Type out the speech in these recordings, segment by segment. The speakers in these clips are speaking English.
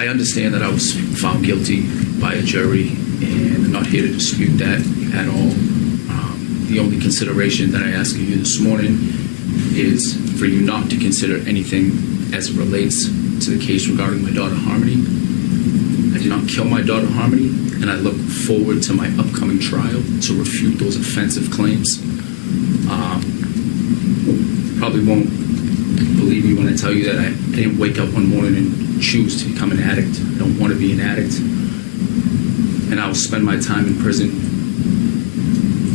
I understand that I was found guilty by a jury, and I'm not here to dispute that at all. The only consideration that I ask of you this morning is for you not to consider anything as it relates to the case regarding my daughter Harmony. I did not kill my daughter Harmony, and I look forward to my upcoming trial to refute those offensive claims. Probably won't believe me when I tell you that I didn't wake up one morning and choose to become an addict. I don't want to be an addict. And I will spend my time in prison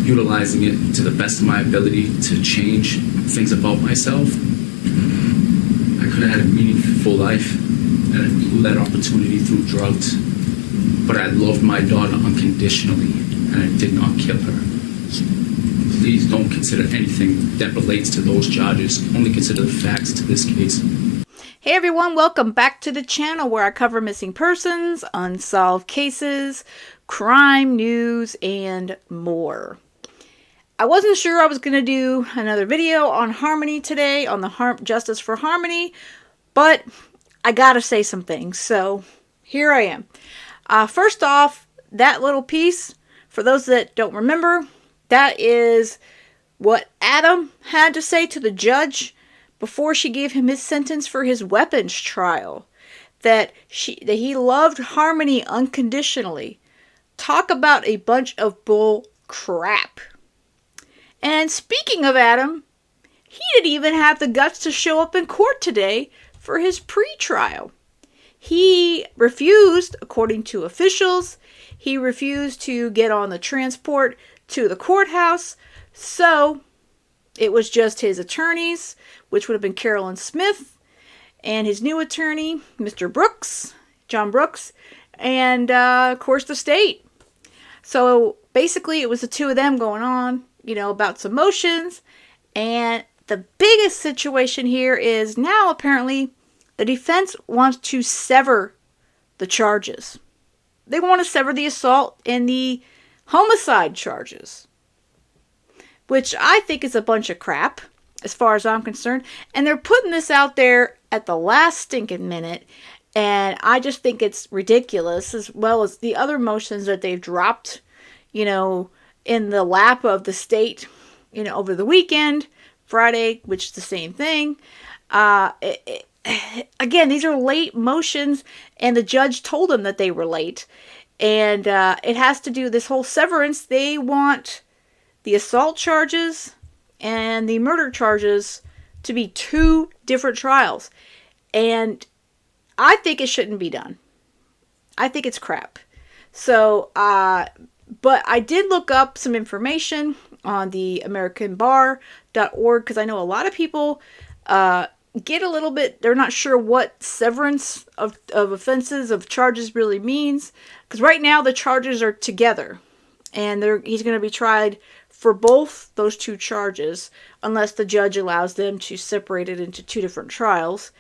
utilizing it to the best of my ability to change things about myself. I could have had a meaningful life, and I blew that opportunity through drugs. But I loved my daughter unconditionally, and I did not kill her. Please don't consider anything that relates to those charges. Only consider the facts to this case. Hey everyone, welcome back to the channel where I cover missing persons, unsolved cases, crime news, and more. I wasn't sure I was going to do another video on Harmony today, on the Justice for Harmony, but I gotta say some things, so here I am. First off, that little piece, for those that don't remember, that is what Adam had to say to the judge before she gave him his sentence for his weapons trial. That he loved Harmony unconditionally. Talk about a bunch of bull crap. And speaking of Adam, he didn't even have the guts to show up in court today for his pre-trial. He refused, according to officials, he refused to get on the transport to the courthouse, so it was just his attorneys, which would have been Carolyn Smith, and his new attorney, Mr. Brooks, John Brooks, and, of course, the state. So, basically, it was the two of them going on, about some motions, and the biggest situation here is now, apparently, the defense wants to sever the charges. They want to sever the assault and the homicide charges, which I think is a bunch of crap, as far as I'm concerned. And they're putting this out there at the last stinking minute, and I just think it's ridiculous, as well as the other motions that they've dropped, in the lap of the state, over the weekend, Friday, which is the same thing. Again, these are late motions, and the judge told them that they were late. And it has to do this whole severance. They want the assault charges and the murder charges to be two different trials. And I think it shouldn't be done. I think it's crap. So, but I did look up some information on the AmericanBar.org, because I know a lot of people get a little bit, they're not sure what severance of offenses, of charges really means. Because right now the charges are together, and he's going to be tried for both those two charges, unless the judge allows them to separate it into two different trials.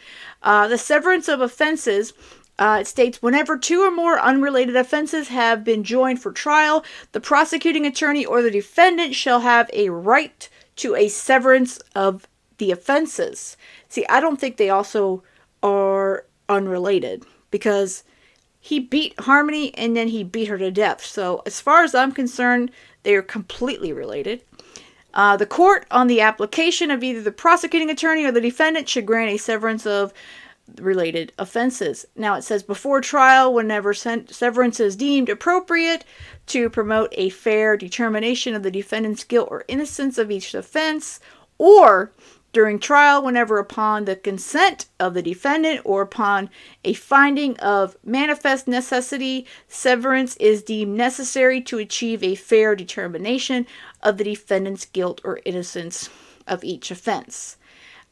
The severance of offenses, it states, whenever two or more unrelated offenses have been joined for trial, the prosecuting attorney or the defendant shall have a right to a severance of the offenses. See, I don't think they also are unrelated, because he beat Harmony and then he beat her to death. So as far as I'm concerned, they are completely related. The court, on the application of either the prosecuting attorney or the defendant, should grant a severance of related offenses. Now it says, before trial, whenever severance is deemed appropriate to promote a fair determination of the defendant's guilt or innocence of each offense, or during trial, whenever upon the consent of the defendant or upon a finding of manifest necessity, severance is deemed necessary to achieve a fair determination of the defendant's guilt or innocence of each offense.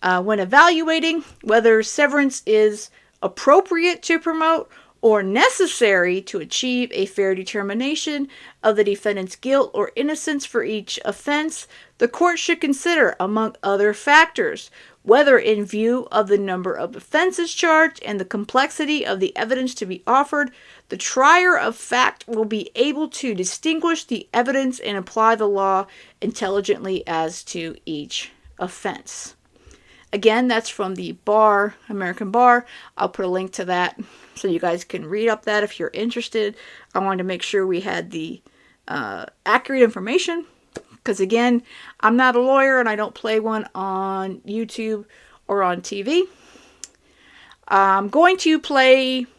When evaluating whether severance is appropriate to promote or necessary to achieve a fair determination of the defendant's guilt or innocence for each offense, the court should consider, among other factors, whether in view of the number of offenses charged and the complexity of the evidence to be offered, the trier of fact will be able to distinguish the evidence and apply the law intelligently as to each offense. Again, that's from the Bar, American Bar. I'll put a link to that so you guys can read up that if you're interested. I wanted to make sure we had the accurate information, because again, I'm not a lawyer and I don't play one on YouTube or on TV. I'm going to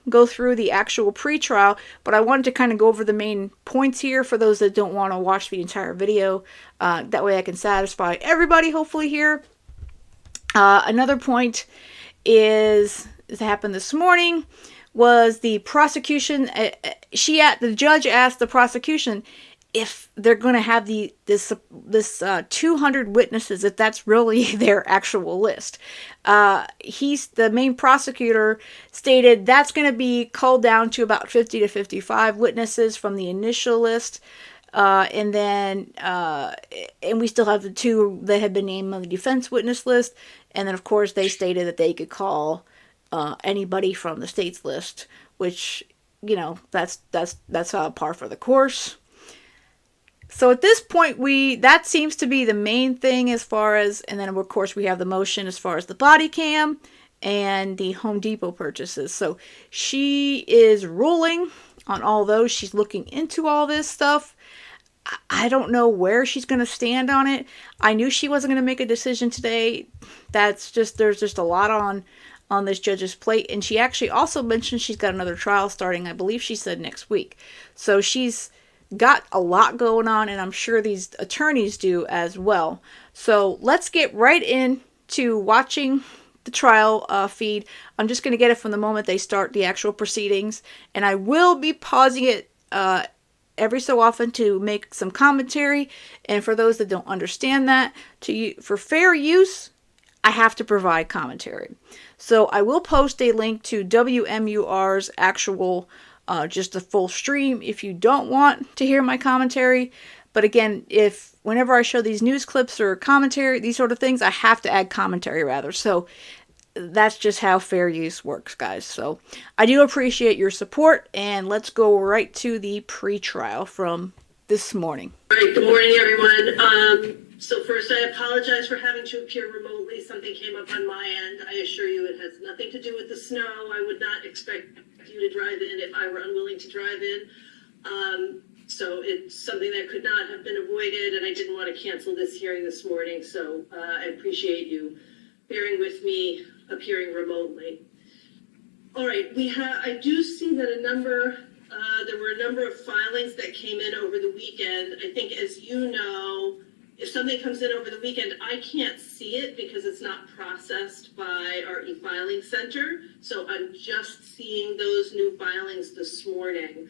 go through the actual pre-trial, but I wanted to kind of go over the main points here for those that don't want to watch the entire video. That way I can satisfy everybody, hopefully, here. Another point that happened this morning was the prosecution. The judge asked the prosecution if they're going to have this 200 witnesses, if that's really their actual list. The main prosecutor stated that's going to be culled down to about 50 to 55 witnesses from the initial list. And we still have the 2 that had been named on the defense witness list. And then, of course, they stated that they could call anybody from the state's list, which, that's par for the course. So at this point, that seems to be the main thing as far as, and then of course we have the motion as far as the body cam and the Home Depot purchases. So she is ruling on all those. She's looking into all this stuff. I don't know where she's going to stand on it. I knew she wasn't going to make a decision today. There's just a lot on this judge's plate. And she actually also mentioned she's got another trial starting, I believe she said next week. So she's got a lot going on, and I'm sure these attorneys do as well. So let's get right into watching the trial feed. I'm just going to get it from the moment they start the actual proceedings, and I will be pausing it every so often to make some commentary. And for those that don't understand that, for fair use, I have to provide commentary. So I will post a link to WMUR's actual just a full stream if you don't want to hear my commentary. But again, whenever I show these news clips or commentary, these sort of things, I have to add commentary rather. So that's just how fair use works, guys. So I do appreciate your support, and let's go right to the pre-trial from this morning. All right, good morning, everyone. So first, I apologize for having to appear remotely. Something came up on my end. I assure you it has nothing to do with the snow. I would not expect you to drive in if I were unwilling to drive in. So it's something that could not have been avoided, and I didn't want to cancel this hearing this morning. So I appreciate you bearing with me appearing remotely. All right, I do see that there were a number of filings that came in over the weekend. I think, as you know, if something comes in over the weekend, I can't see it because it's not processed by our e-filing center. So I'm just seeing those new filings this morning.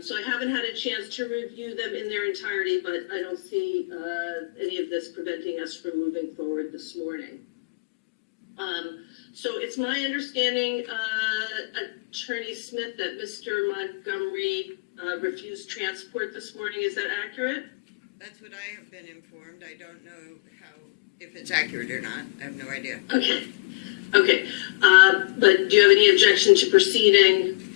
So I haven't had a chance to review them in their entirety, but I don't see any of this preventing us from moving forward this morning. So it's my understanding, Attorney Smith, that Mr. Montgomery refused transport this morning. Is that accurate? That's what I have been informed. I don't know if it's accurate or not. I have no idea. Okay. But do you have any objection to proceeding?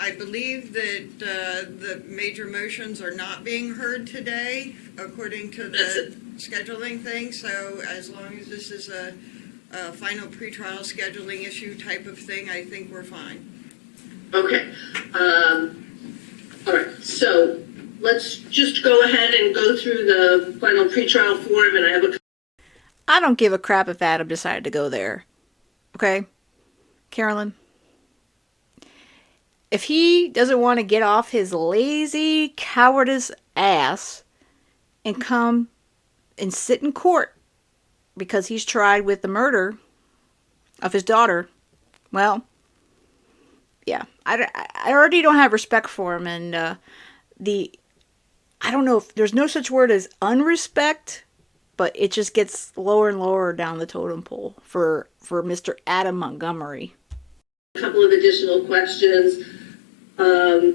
I believe that the major motions are not being heard today, according to the scheduling thing. So as long as this is a final pretrial scheduling issue type of thing, I think we're fine. Okay. All right. So let's just go ahead and go through the final pretrial form, and I don't give a crap if Adam decided to go there. Okay? Carolyn? If he doesn't want to get off his lazy cowardice ass and come and sit in court because he's tried with the murder of his daughter, well, yeah, I already don't have respect for him, and I don't know if there's no such word as unrespect, but it just gets lower and lower down the totem pole for Mr. Adam Montgomery. A couple of additional questions.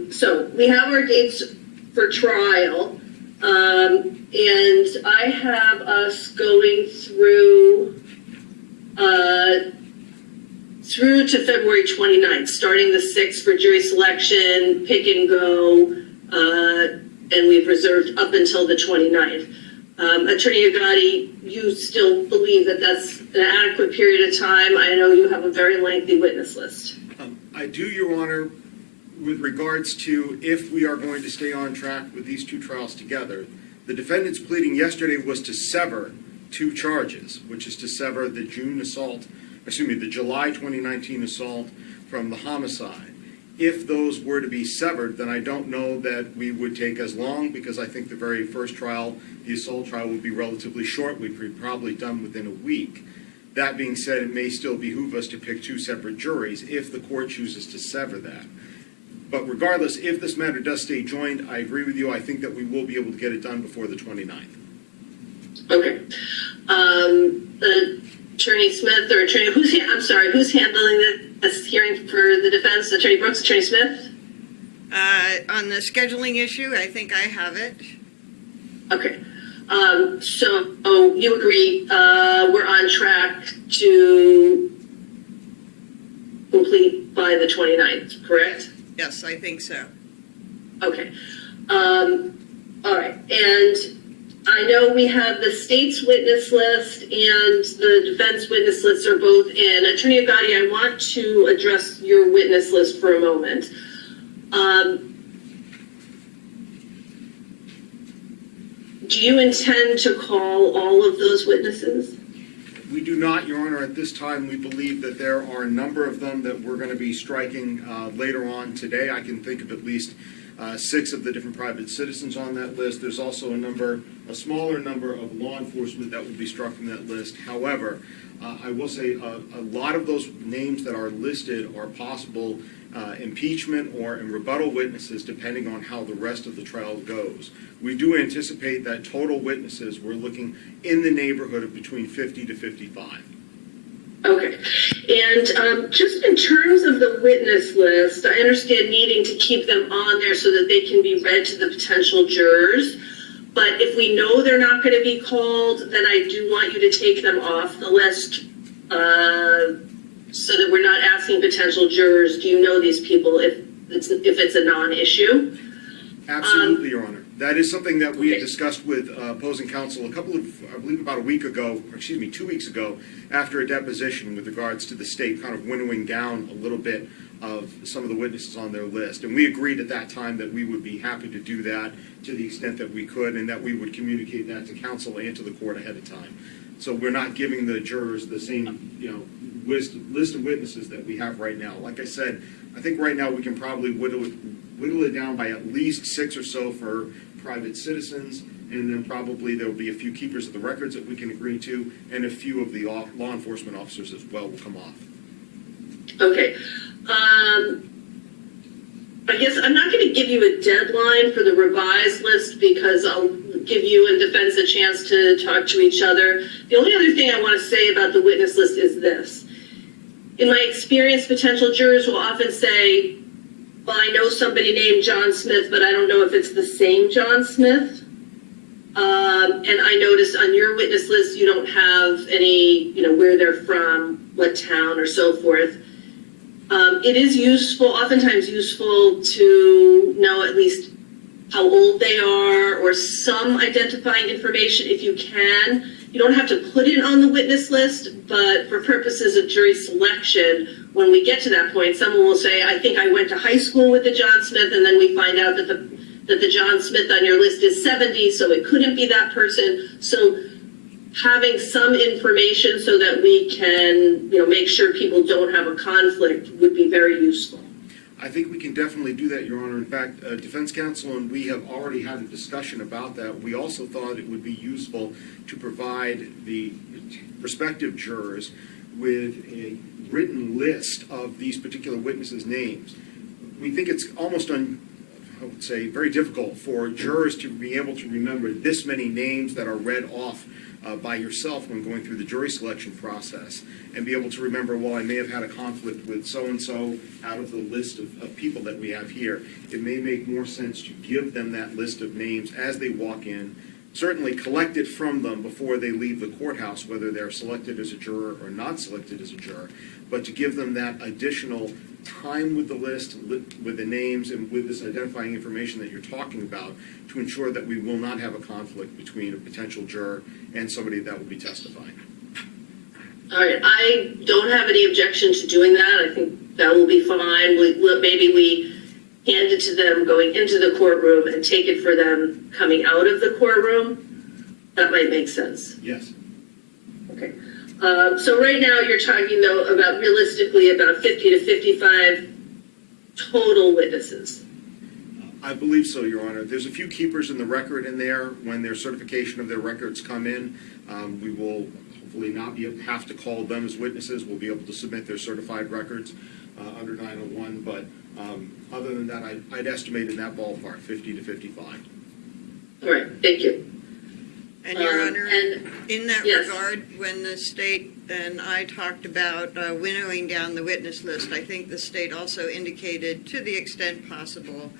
So we have our dates for trial, and I have us going through to February 29th, starting the 6th for jury selection, pick and go, and we've reserved up until the 29th. Attorney Agati, you still believe that that's an adequate period of time? I know you have a very lengthy witness list. I do, Your Honor, with regards to if we are going to stay on track with these two trials together. The defendant's pleading yesterday was to sever two charges, which is to sever the the July 2019 assault from the homicide. If those were to be severed, then I don't know that we would take as long, because I think the very first trial, the assault trial, would be relatively short. We'd be probably done within a week. That being said, it may still behoove us to pick two separate juries if the court chooses to sever that. But regardless, if this matter does stay joined, I agree with you. I think that we will be able to get it done before the 29th. Okay. Attorney Smith or Attorney, who's handling this hearing for the defense? Attorney Brooks, Attorney Smith? On the scheduling issue, I think I have it. Okay. So you agree we're on track to complete by the 29th, correct? Yes, I think so. Okay. All right. And I know we have the state's witness list and the defense witness lists are both in. Attorney Agati, I want to address your witness list for a moment. Do you intend to call all of those witnesses? We do not, Your Honor. At this time, we believe that there are a number of them that we're going to be striking later on today. I can think of at least 6 of the different private citizens on that list. There's also a smaller number of law enforcement that will be struck from that list. However, I will say a lot of those names that are listed are possible impeachment or rebuttal witnesses, depending on how the rest of the trial goes. We do anticipate that total witnesses, we're looking in the neighborhood of between 50 to 55. Okay. And just in terms of the witness list, I understand needing to keep them on there so that they can be read to the potential jurors. But if we know they're not going to be called, then I do want you to take them off the list so that we're not asking potential jurors, do you know these people, if it's a non-issue? Absolutely, Your Honor. That is something that we had discussed with opposing counsel I believe about 2 weeks ago, after a deposition with regards to the state kind of winnowing down a little bit of some of the witnesses on their list. And we agreed at that time that we would be happy to do that to the extent that we could, and that we would communicate that to counsel and to the court ahead of time. So we're not giving the jurors the same, list of witnesses that we have right now. Like I said, I think right now we can probably whittle it down by at least 6 or so for private citizens, and then probably there will be a few keepers of the records that we can agree to, and a few of the law enforcement officers as well will come off. Okay. I guess I'm not going to give you a deadline for the revised list because I'll give you and defense a chance to talk to each other. The only other thing I want to say about the witness list is this. In my experience, potential jurors will often say, well, I know somebody named John Smith, but I don't know if it's the same John Smith. And I noticed on your witness list, you don't have any, where they're from, what town, or so forth. It is oftentimes useful to know at least how old they are or some identifying information if you can. You don't have to put it on the witness list, but for purposes of jury selection, when we get to that point, someone will say, I think I went to high school with the John Smith, and then we find out that the John Smith on your list is 70, so it couldn't be that person. So having some information so that we can, make sure people don't have a conflict would be very useful. I think we can definitely do that, Your Honor. In fact, defense counsel and we have already had a discussion about that. We also thought it would be useful to provide the prospective jurors with a written list of these particular witnesses' names. We think it's almost I would say very difficult for jurors to be able to remember this many names that are read off by yourself when going through the jury selection process, and be able to remember, well, I may have had a conflict with so-and-so out of the list of people that we have here. It may make more sense to give them that list of names as they walk in, certainly collect it from them before they leave the courthouse, whether they're selected as a juror or not selected as a juror, but to give them that additional time with the list, with the names, and with this identifying information that you're talking about, to ensure that we will not have a conflict between a potential juror and somebody that will be testifying. All right, I don't have any objection to doing that. I think that will be fine. Maybe we hand it to them going into the courtroom and take it for them coming out of the courtroom. That might make sense. Yes. Okay. So right now you're talking though about realistically about 50 to 55 total witnesses. I believe so, Your Honor. There's a few keepers in the record in there. When their certification of their records come in, we will hopefully not have to call them as witnesses. We'll be able to submit their certified records under 901. But other than that, I'd estimate in that ballpark, 50 to 55. All right, thank you. And Your Honor, and- in that yes. regard, when the state and I talked about winnowing down the witness list, I think the state also indicated, to the extent possible,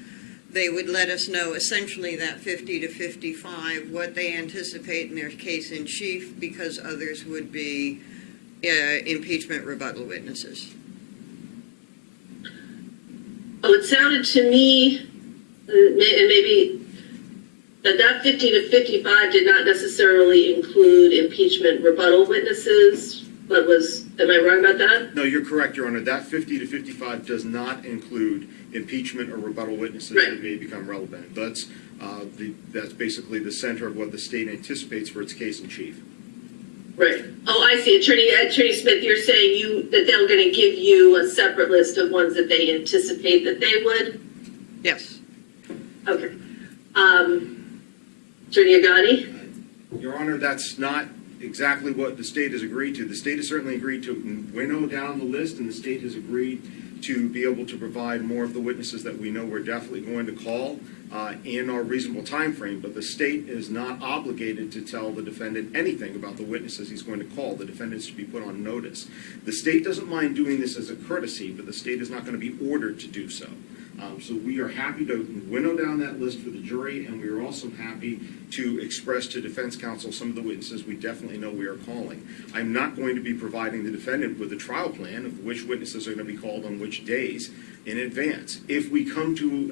they would let us know essentially that 50 to 55, what they anticipate in their case in chief, because others would be impeachment rebuttal witnesses. Oh, it sounded to me, and maybe that 50 to 55 did not necessarily include impeachment rebuttal witnesses, but am I wrong about that? No, you're correct, Your Honor. That 50 to 55 does not include impeachment or rebuttal witnesses Right. that may become relevant. That's basically the center of what the state anticipates for its case in chief. Right. Oh, I see. Attorney Smith, you're saying that they're going to give you a separate list of ones that they anticipate that they would? Yes. Okay. Attorney Agati? Your Honor, that's not exactly what the state has agreed to. The state has certainly agreed to winnow down the list, and the state has agreed to be able to provide more of the witnesses that we know we're definitely going to call in our reasonable time frame. But the state is not obligated to tell the defendant anything about the witnesses he's going to call. The defendant should be put on notice. The state doesn't mind doing this as a courtesy, but the state is not going to be ordered to do so. So we are happy to winnow down that list for the jury, and we are also happy to express to defense counsel some of the witnesses we definitely know we are calling. I'm not going to be providing the defendant with a trial plan of which witnesses are going to be called on which days in advance. If we come to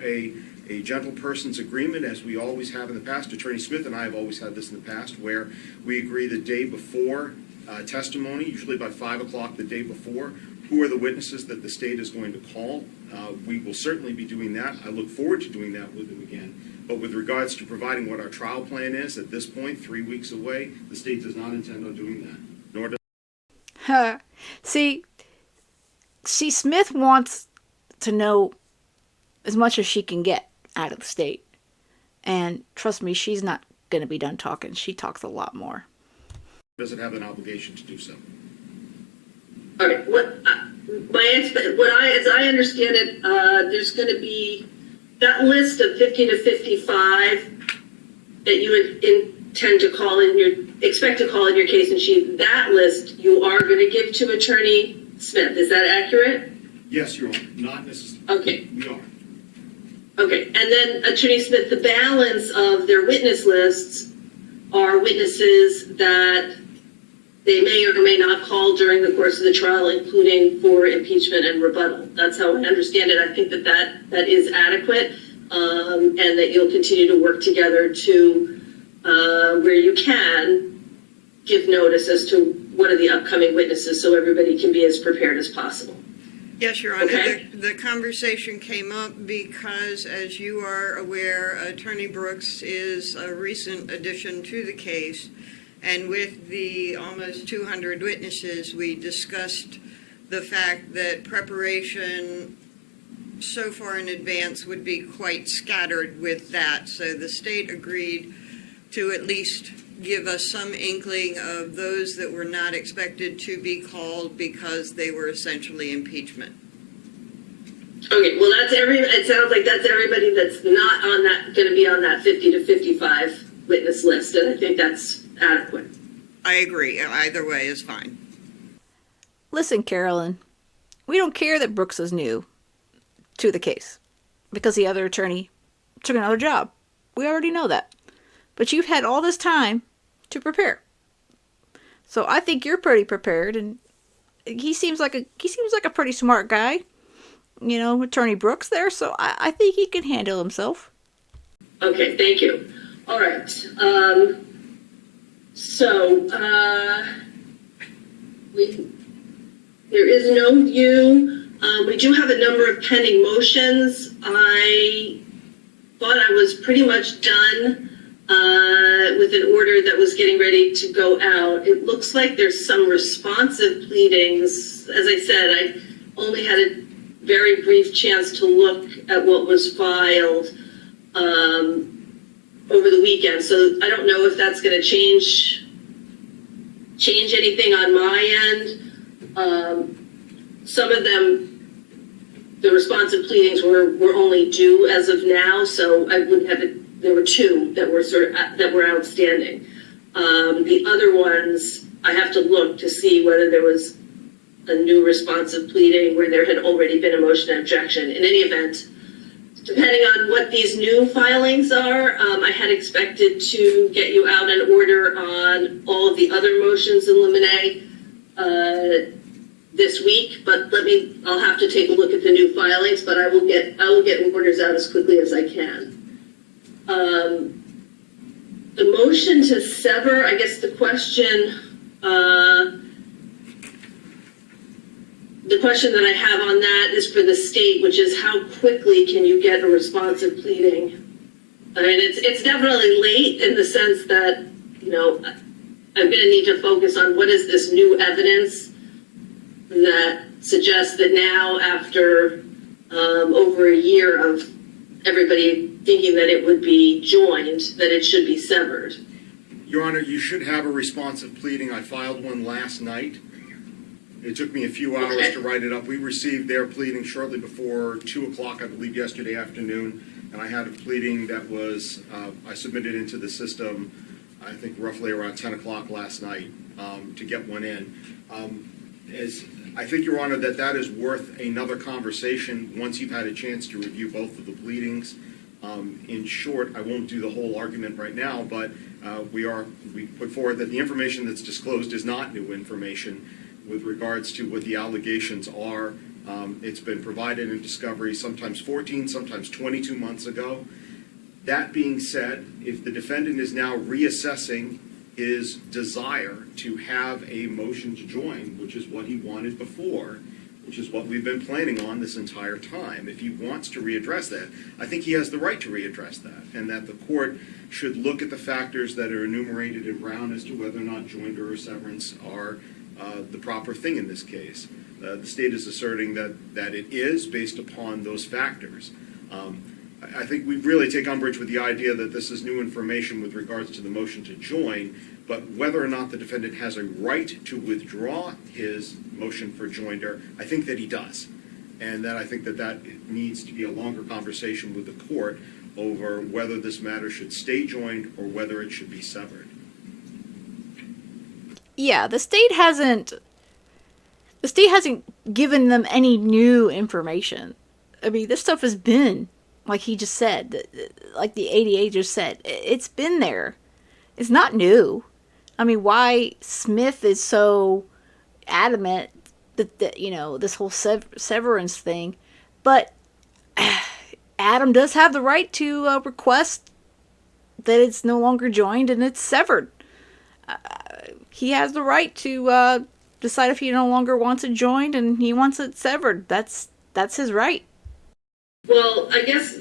a gentle person's agreement, as we always have in the past, Attorney Smith and I have always had this in the past, where we agree the day before testimony, usually by 5 o'clock the day before, who are the witnesses that the state is going to call. We will certainly be doing that. I look forward to doing that with them again. But with regards to providing what our trial plan is at this point, 3 weeks away, the state does not intend on doing that, nor does See, Smith wants to know as much as she can get out of the state. And trust me, she's not going to be done talking. She talks a lot more. does it have an obligation to do so. All right. As I understand it, there's going to be that list of 50 to 55 that you would intend to expect to call in your case in chief. That list you are going to give to Attorney Smith. Is that accurate? Yes, Your Honor. Not necessarily. Okay. We are. Okay. And then Attorney Smith, the balance of their witness lists are witnesses that they may or may not call during the course of the trial, including for impeachment and rebuttal. That's how I understand it. I think that is adequate, and that you'll continue to work together to, where you can, give notice as to what are the upcoming witnesses so everybody can be as prepared as possible. Yes, Your Honor. Okay. The conversation came up because, as you are aware, Attorney Brooks is a recent addition to the case. And with the almost 200 witnesses, we discussed the fact that preparation so far in advance would be quite scattered with that. So the state agreed to at least give us some inkling of those that were not expected to be called because they were essentially impeachment. Okay, well, it sounds like that's everybody that's not on that, going to be on that 50 to 55 witness list, and I think that's adequate. I agree. Either way is fine. Listen, Carolyn, we don't care that Brooks is new to the case because the other attorney took another job. We already know that. But you've had all this time to prepare. So I think you're pretty prepared, and he seems like a pretty smart guy. You know, Attorney Brooks there, so I think he can handle himself. Okay, thank you. All right. There is no view. We do have a number of pending motions. I thought I was pretty much done with an order that was getting ready to go out. It looks like there's some responsive pleadings. As I said, I only had a very brief chance to look at what was filed over the weekend. So I don't know if that's going to change anything on my end. Some of them, the responsive pleadings were only due as of now, so I wouldn't have it. There were two that were outstanding. The other ones, I have to look to see whether there was a new responsive pleading where there had already been a motion of objection. In any event, depending on what these new filings are, I had expected to get you out an order on all of the other motions in limine this week, but I'll have to take a look at the new filings, but I will get orders out as quickly as I can. The motion to sever, I guess the question that I have on that is for the state, which is how quickly can you get a responsive pleading? I mean, it's definitely late in the sense that, I'm going to need to focus on what is this new evidence that suggests that now, after over a year of everybody thinking that it would be joined, that it should be severed. Your Honor, you should have a responsive pleading. I filed one last night. It took me a few hours to write it up. We received their pleading shortly before 2 o'clock, I believe, yesterday afternoon, and I had a pleading that was, I submitted into the system, I think roughly around 10 o'clock last night to get one in. I think, Your Honor, that is worth another conversation once you've had a chance to review both of the pleadings. In short, I won't do the whole argument right now, but we put forward that the information that's disclosed is not new information with regards to what the allegations are. It's been provided in discovery sometimes 14, sometimes 22 months ago. That being said, if the defendant is now reassessing his desire to have a motion to join, which is what he wanted before, which is what we've been planning on this entire time, if he wants to readdress that, I think he has the right to readdress that, and that the court should look at the factors that are enumerated in Brown as to whether or not joinder or severance are the proper thing in this case. The state is asserting that it is based upon those factors. I think we really take umbrage with the idea that this is new information with regards to the motion to join, but whether or not the defendant has a right to withdraw his motion for joinder, I think that he does. And that I think that needs to be a longer conversation with the court over whether this matter should stay joined or whether it should be severed. Yeah, the state hasn't given them any new information. I mean, this stuff has been, like he just said, like the ADA just said, it's been there. It's not new. I mean, why Smith is so adamant that this whole severance thing, but Adam does have the right to request that it's no longer joined and it's severed. He has the right to decide if he no longer wants it joined and he wants it severed. That's his right. Well, I guess,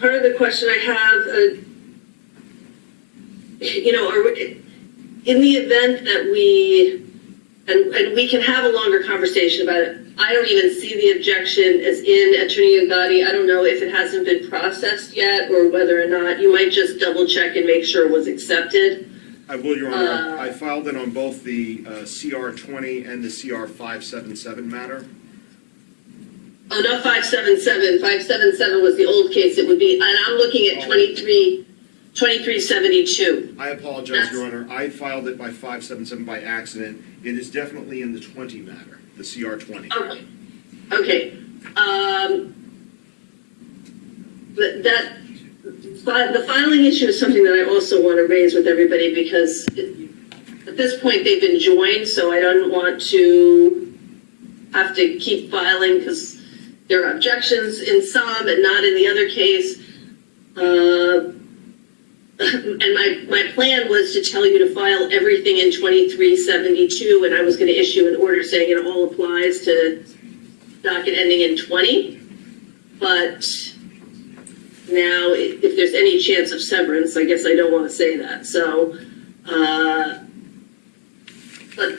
part of the question I have, in the event that and we can have a longer conversation about it, I don't even see the objection as in Attorney Ugadi. I don't know if it hasn't been processed yet or whether or not. You might just double check and make sure it was accepted. I will, Your Honor. I filed it on both the CR 20 and the CR 577 matter. Oh, not 577. 577 was the old case. It would be, and I'm looking at 2372. I apologize, Your Honor. I filed it by 577 by accident. It is definitely in the 20 matter, the CR 20. Okay. The filing issue is something that I also want to raise with everybody because at this point they've been joined, so I don't want to have to keep filing because there are objections in some and not in the other case. and my plan was to tell you to file everything in 2372, and I was going to issue an order saying it all applies to docket ending in 20. But now, if there's any chance of severance, I guess I don't want to say that. So, but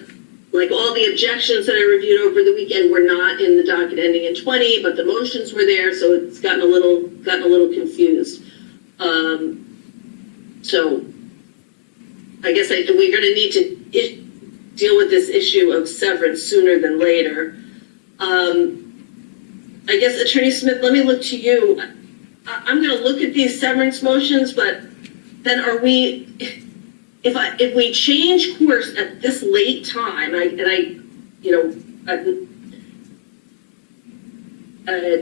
like all the objections that I reviewed over the weekend were not in the docket ending in 20, but the motions were there, so it's gotten a little confused. So I guess we're going to need to deal with this issue of severance sooner than later. I guess, Attorney Smith, let me look to you. I'm going to look at these severance motions, but then are we, if we change course at this late time, it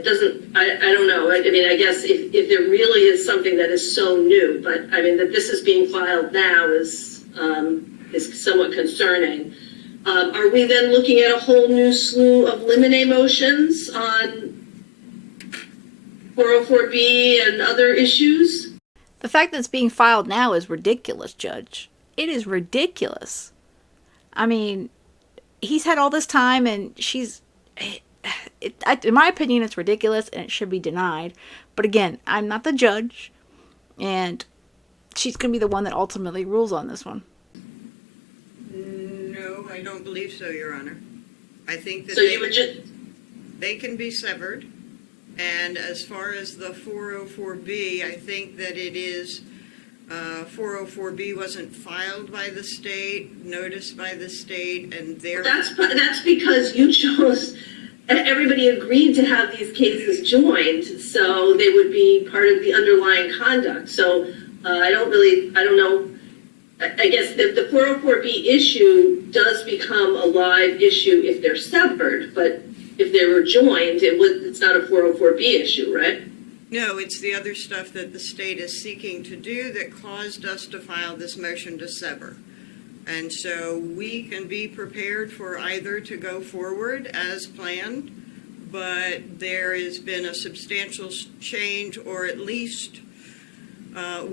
doesn't, I don't know. I mean, I guess if there really is something that is so new, but I mean, that this is being filed now is somewhat concerning. Are we then looking at a whole new slew of limine motions on 404B and other issues? The fact that it's being filed now is ridiculous, Judge. It is ridiculous. I mean, he's had all this time, and in my opinion, it's ridiculous, and it should be denied. But again, I'm not the judge, and she's going to be the one that ultimately rules on this one. No, I don't believe so, Your Honor. I think that So you would just... they can be severed. And as far as the 404B, I think that it is, 404B wasn't filed by the state, noticed by the state, and therefore... That's because you chose, everybody agreed to have these cases joined, so they would be part of the underlying conduct. So I don't know. I guess the 404B issue does become a live issue if they're severed, but if they were joined, it's not a 404B issue, right? No, it's the other stuff that the state is seeking to do that caused us to file this motion to sever. And so we can be prepared for either to go forward as planned, but there has been a substantial change, or at least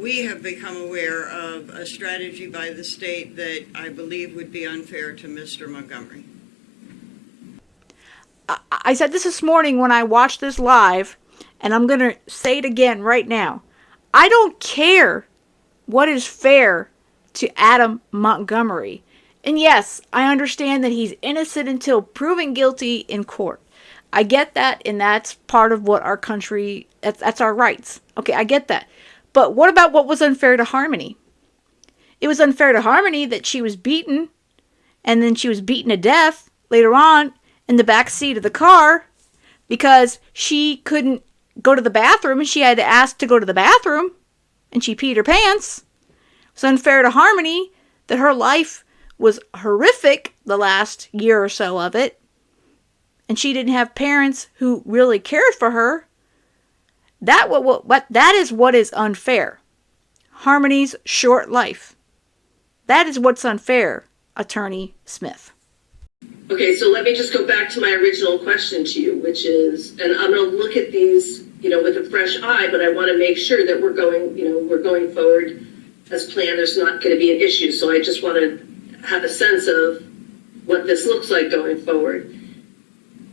we have become aware of a strategy by the state that I believe would be unfair to Mr. Montgomery. I said this morning when I watched this live, and I'm going to say it again right now. I don't care what is fair to Adam Montgomery. And yes, I understand that he's innocent until proven guilty in court. I get that, and that's part of what our country, that's our rights. Okay, I get that. But what about what was unfair to Harmony? It was unfair to Harmony that she was beaten, and then she was beaten to death later on in the back seat of the car because she couldn't go to the bathroom and she had to ask to go to the bathroom and she peed her pants. It's unfair to Harmony that her life was horrific the last year or so of it, and she didn't have parents who really cared for her. That is what is unfair. Harmony's short life. That is what's unfair, Attorney Smith. Okay, so let me just go back to my original question to you, which is, and I'm going to look at these, with a fresh eye, but I want to make sure that we're going forward as planned. There's not going to be an issue. So I just want to have a sense of what this looks like going forward.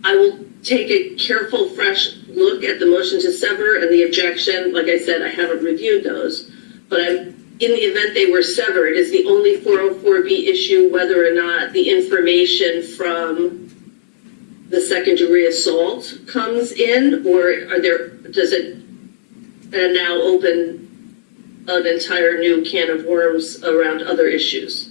I will take a careful, fresh look at the motion to sever and the objection. Like I said, I haven't reviewed those, but in the event they were severed, is the only 404B issue whether or not the information from the second degree assault comes in, or does it now open an entire new can of worms around other issues?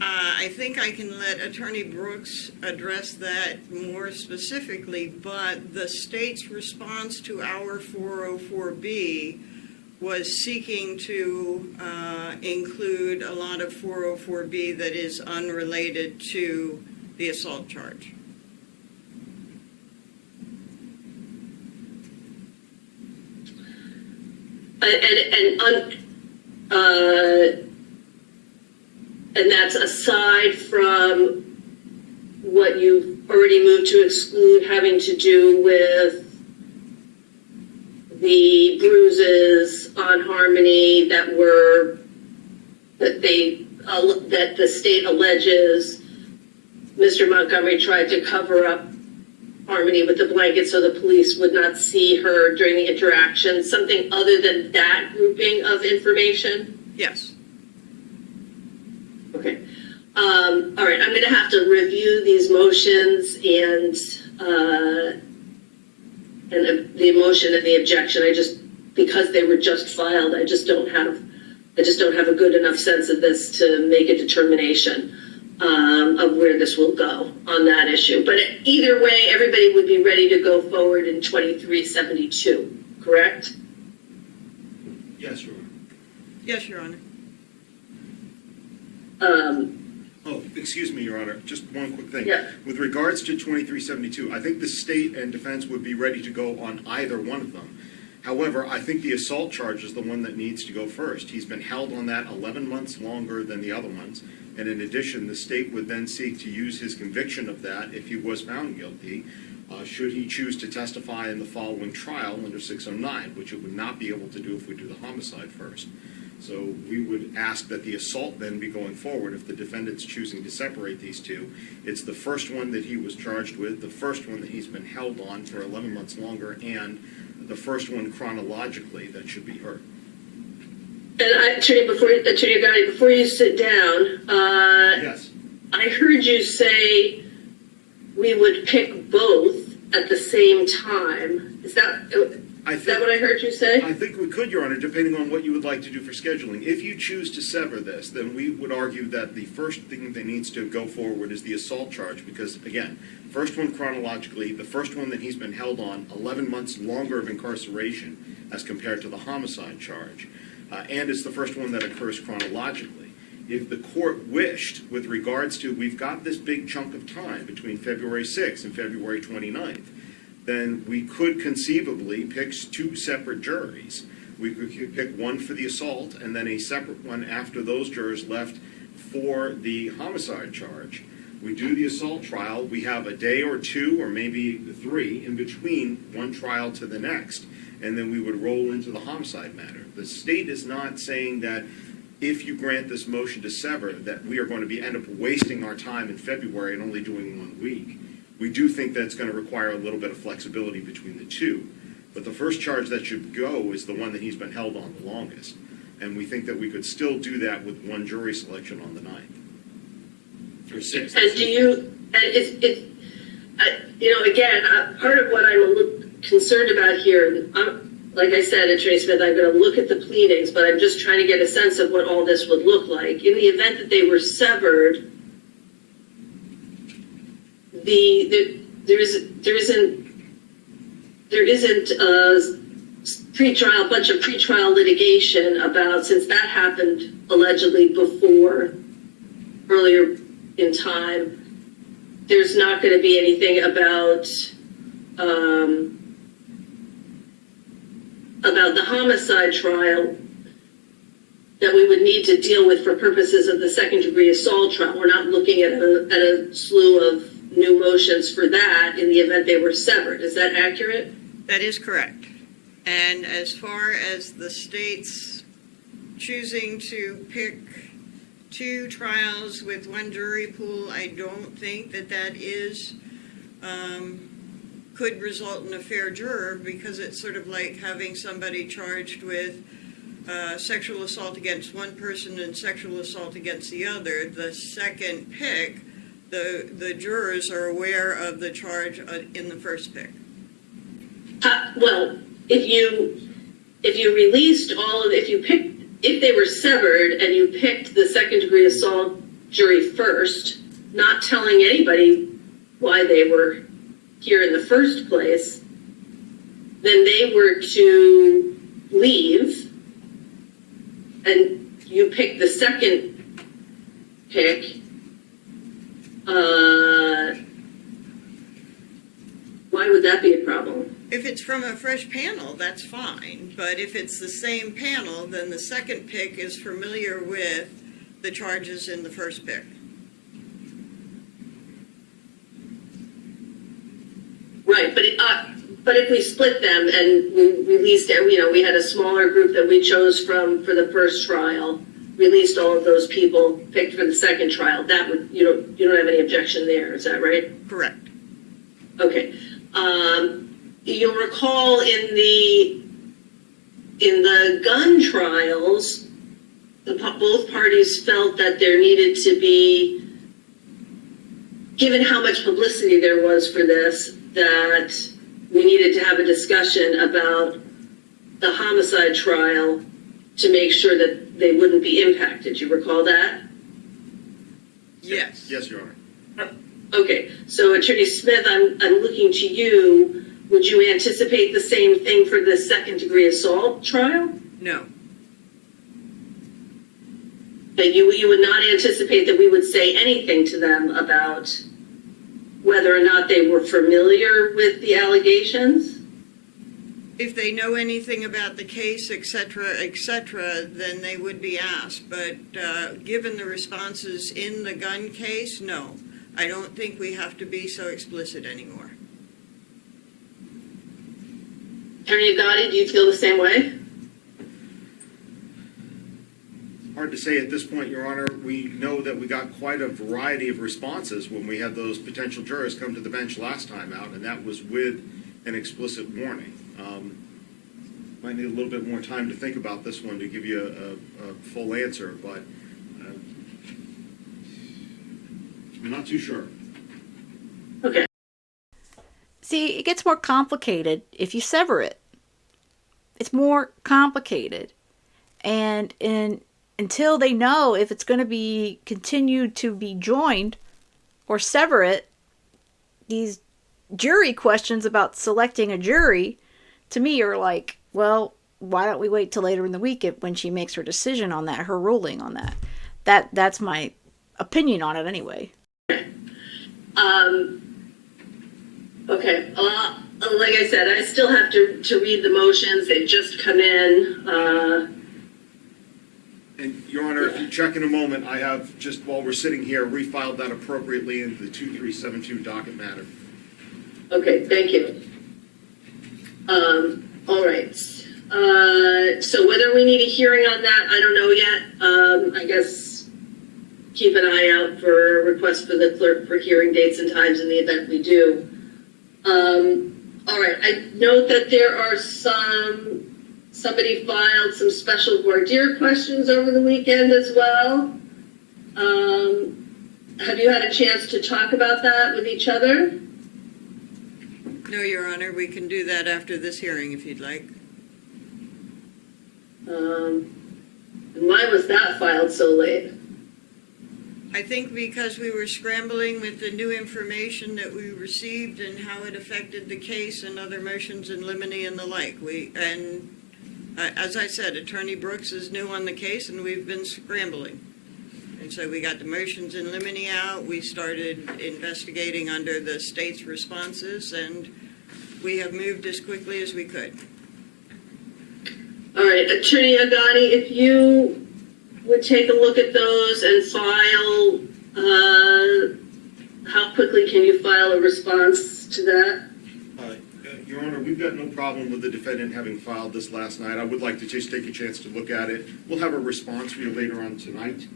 I think I can let Attorney Brooks address that more specifically, but the state's response to our 404B was seeking to include a lot of 404B that is unrelated to the assault charge. And that's aside from what you've already moved to exclude having to do with the bruises on Harmony that the state alleges Mr. Montgomery tried to cover up Harmony with the blanket so the police would not see her during the interaction, something other than that grouping of information? Yes. Okay. All right, I'm gonna have to review these motions and the motion and the objection. Because they were just filed, I just don't have a good enough sense of this to make a determination of where this will go on that issue. But either way, everybody would be ready to go forward in 2372, correct? Yes, Your Honor. Yes, Your Honor. Oh, excuse me, Your Honor, just one quick thing. Yeah. With regards to 2372, I think the state and defense would be ready to go on either one of them. However, I think the assault charge is the one that needs to go first. He's been held on that 11 months longer than the other ones. And in addition, the state would then seek to use his conviction of that if he was found guilty, should he choose to testify in the following trial under 609, which it would not be able to do if we do the homicide first. So we would ask that the assault then be going forward if the defendant's choosing to separate these two. It's the first one that he was charged with, the first one that he's been held on for 11 months longer, and the first one chronologically that should be heard. And Attorney Gotti, before you sit down, Yes. I heard you say we would pick both at the same time. Is that what I heard you say? I think we could, Your Honor, depending on what you would like to do for scheduling. If you choose to sever this, then we would argue that the first thing that needs to go forward is the assault charge, because, again, first one chronologically, the first one that he's been held on 11 months longer of incarceration as compared to the homicide charge, and it's the first one that occurs chronologically. If the court wished, with regards to, we've got this big chunk of time between February 6th and February 29th, then we could conceivably pick two separate juries. We could pick one for the assault and then a separate one after those jurors left for the homicide charge. We do the assault trial, we have a day or two or maybe 3 in between one trial to the next, and then we would roll into the homicide matter. The state is not saying that if you grant this motion to sever, that we are going to end up wasting our time in February and only doing 1 week. We do think that's going to require a little bit of flexibility between the two. But the first charge that should go is the one that he's been held on the longest. And we think that we could still do that with one jury selection on the 9th. Or 6th. And do you, again, part of what I'm a little concerned about here, like I said, Attorney Smith, I'm going to look at the pleadings, but I'm just trying to get a sense of what all this would look like. In the event that they were severed, there isn't a bunch of pretrial litigation about, since that happened allegedly earlier in time, there's not going to be anything about the homicide trial that we would need to deal with for purposes of the second-degree assault trial. We're not looking at a slew of new motions for that in the event they were severed. Is that accurate? That is correct. And as far as the state's choosing to pick 2 trials with 1 jury pool, I don't think that is could result in a fair juror, because it's sort of like having somebody charged with sexual assault against one person and sexual assault against the other. The second pick, the jurors are aware of the charge in the first pick. Well, if they were severed and you picked the second-degree assault jury first, not telling anybody why they were here in the first place, then they were to leave, and you pick the second pick, why would that be a problem? If it's from a fresh panel, that's fine. But if it's the same panel, then the second pick is familiar with the charges in the first pick. Right, but if if we split them and we released, we had a smaller group that we chose from for the first trial, released all of those people picked for the second trial, that would, you don't have any objection there, is that right? Correct. Okay. You'll recall in the gun trials, both parties felt that there needed to be, given how much publicity there was for this, that we needed to have a discussion about the homicide trial to make sure that they wouldn't be impacted. You recall that? Yes. Yes, Your Honor. Okay, so Attorney Smith, I'm looking to you. Would you anticipate the same thing for the second-degree assault trial? No. That you would not anticipate that we would say anything to them about whether or not they were familiar with the allegations? If they know anything about the case, et cetera, then they would be asked. But given the responses in the gun case, no. I don't think we have to be so explicit anymore. Attorney Agati, do you feel the same way? Hard to say at this point, Your Honor. We know that we got quite a variety of responses when we had those potential jurors come to the bench last time out, and that was with an explicit warning. Might need a little bit more time to think about this one to give you a full answer, but I'm not too sure. Okay. See, it gets more complicated if you sever it. It's more complicated. And until they know if it's going to be continued to be joined or sever it, these jury questions about selecting a jury, to me, are like, well, why don't we wait till later in the week when she makes her decision on that, her ruling on that? That's my opinion on it anyway. Okay. Like I said, I still have to read the motions. They've just come in. And Your Honor, if you check in a moment, I have, just while we're sitting here, refiled that appropriately into the 2372 docket matter. Okay, thank you. All right. So whether we need a hearing on that, I don't know yet. I guess keep an eye out for a request for the clerk for hearing dates and times in the event we do. All right, I note that there are somebody filed some special voir dire questions over the weekend as well. Have you had a chance to talk about that with each other? No, Your Honor, we can do that after this hearing if you'd like. And why was that filed so late? I think because we were scrambling with the new information that we received and how it affected the case and other motions in limine and the like. As I said, Attorney Brooks is new on the case and we've been scrambling. And so we got the motions in limine out, we started investigating under the state's responses, and we have moved as quickly as we could. All right, Attorney Agati, if you would take a look at those and file, how quickly can you file a response to that? Your Honor, we've got no problem with the defendant having filed this last night. I would like to just take a chance to look at it. We'll have a response for you later on tonight.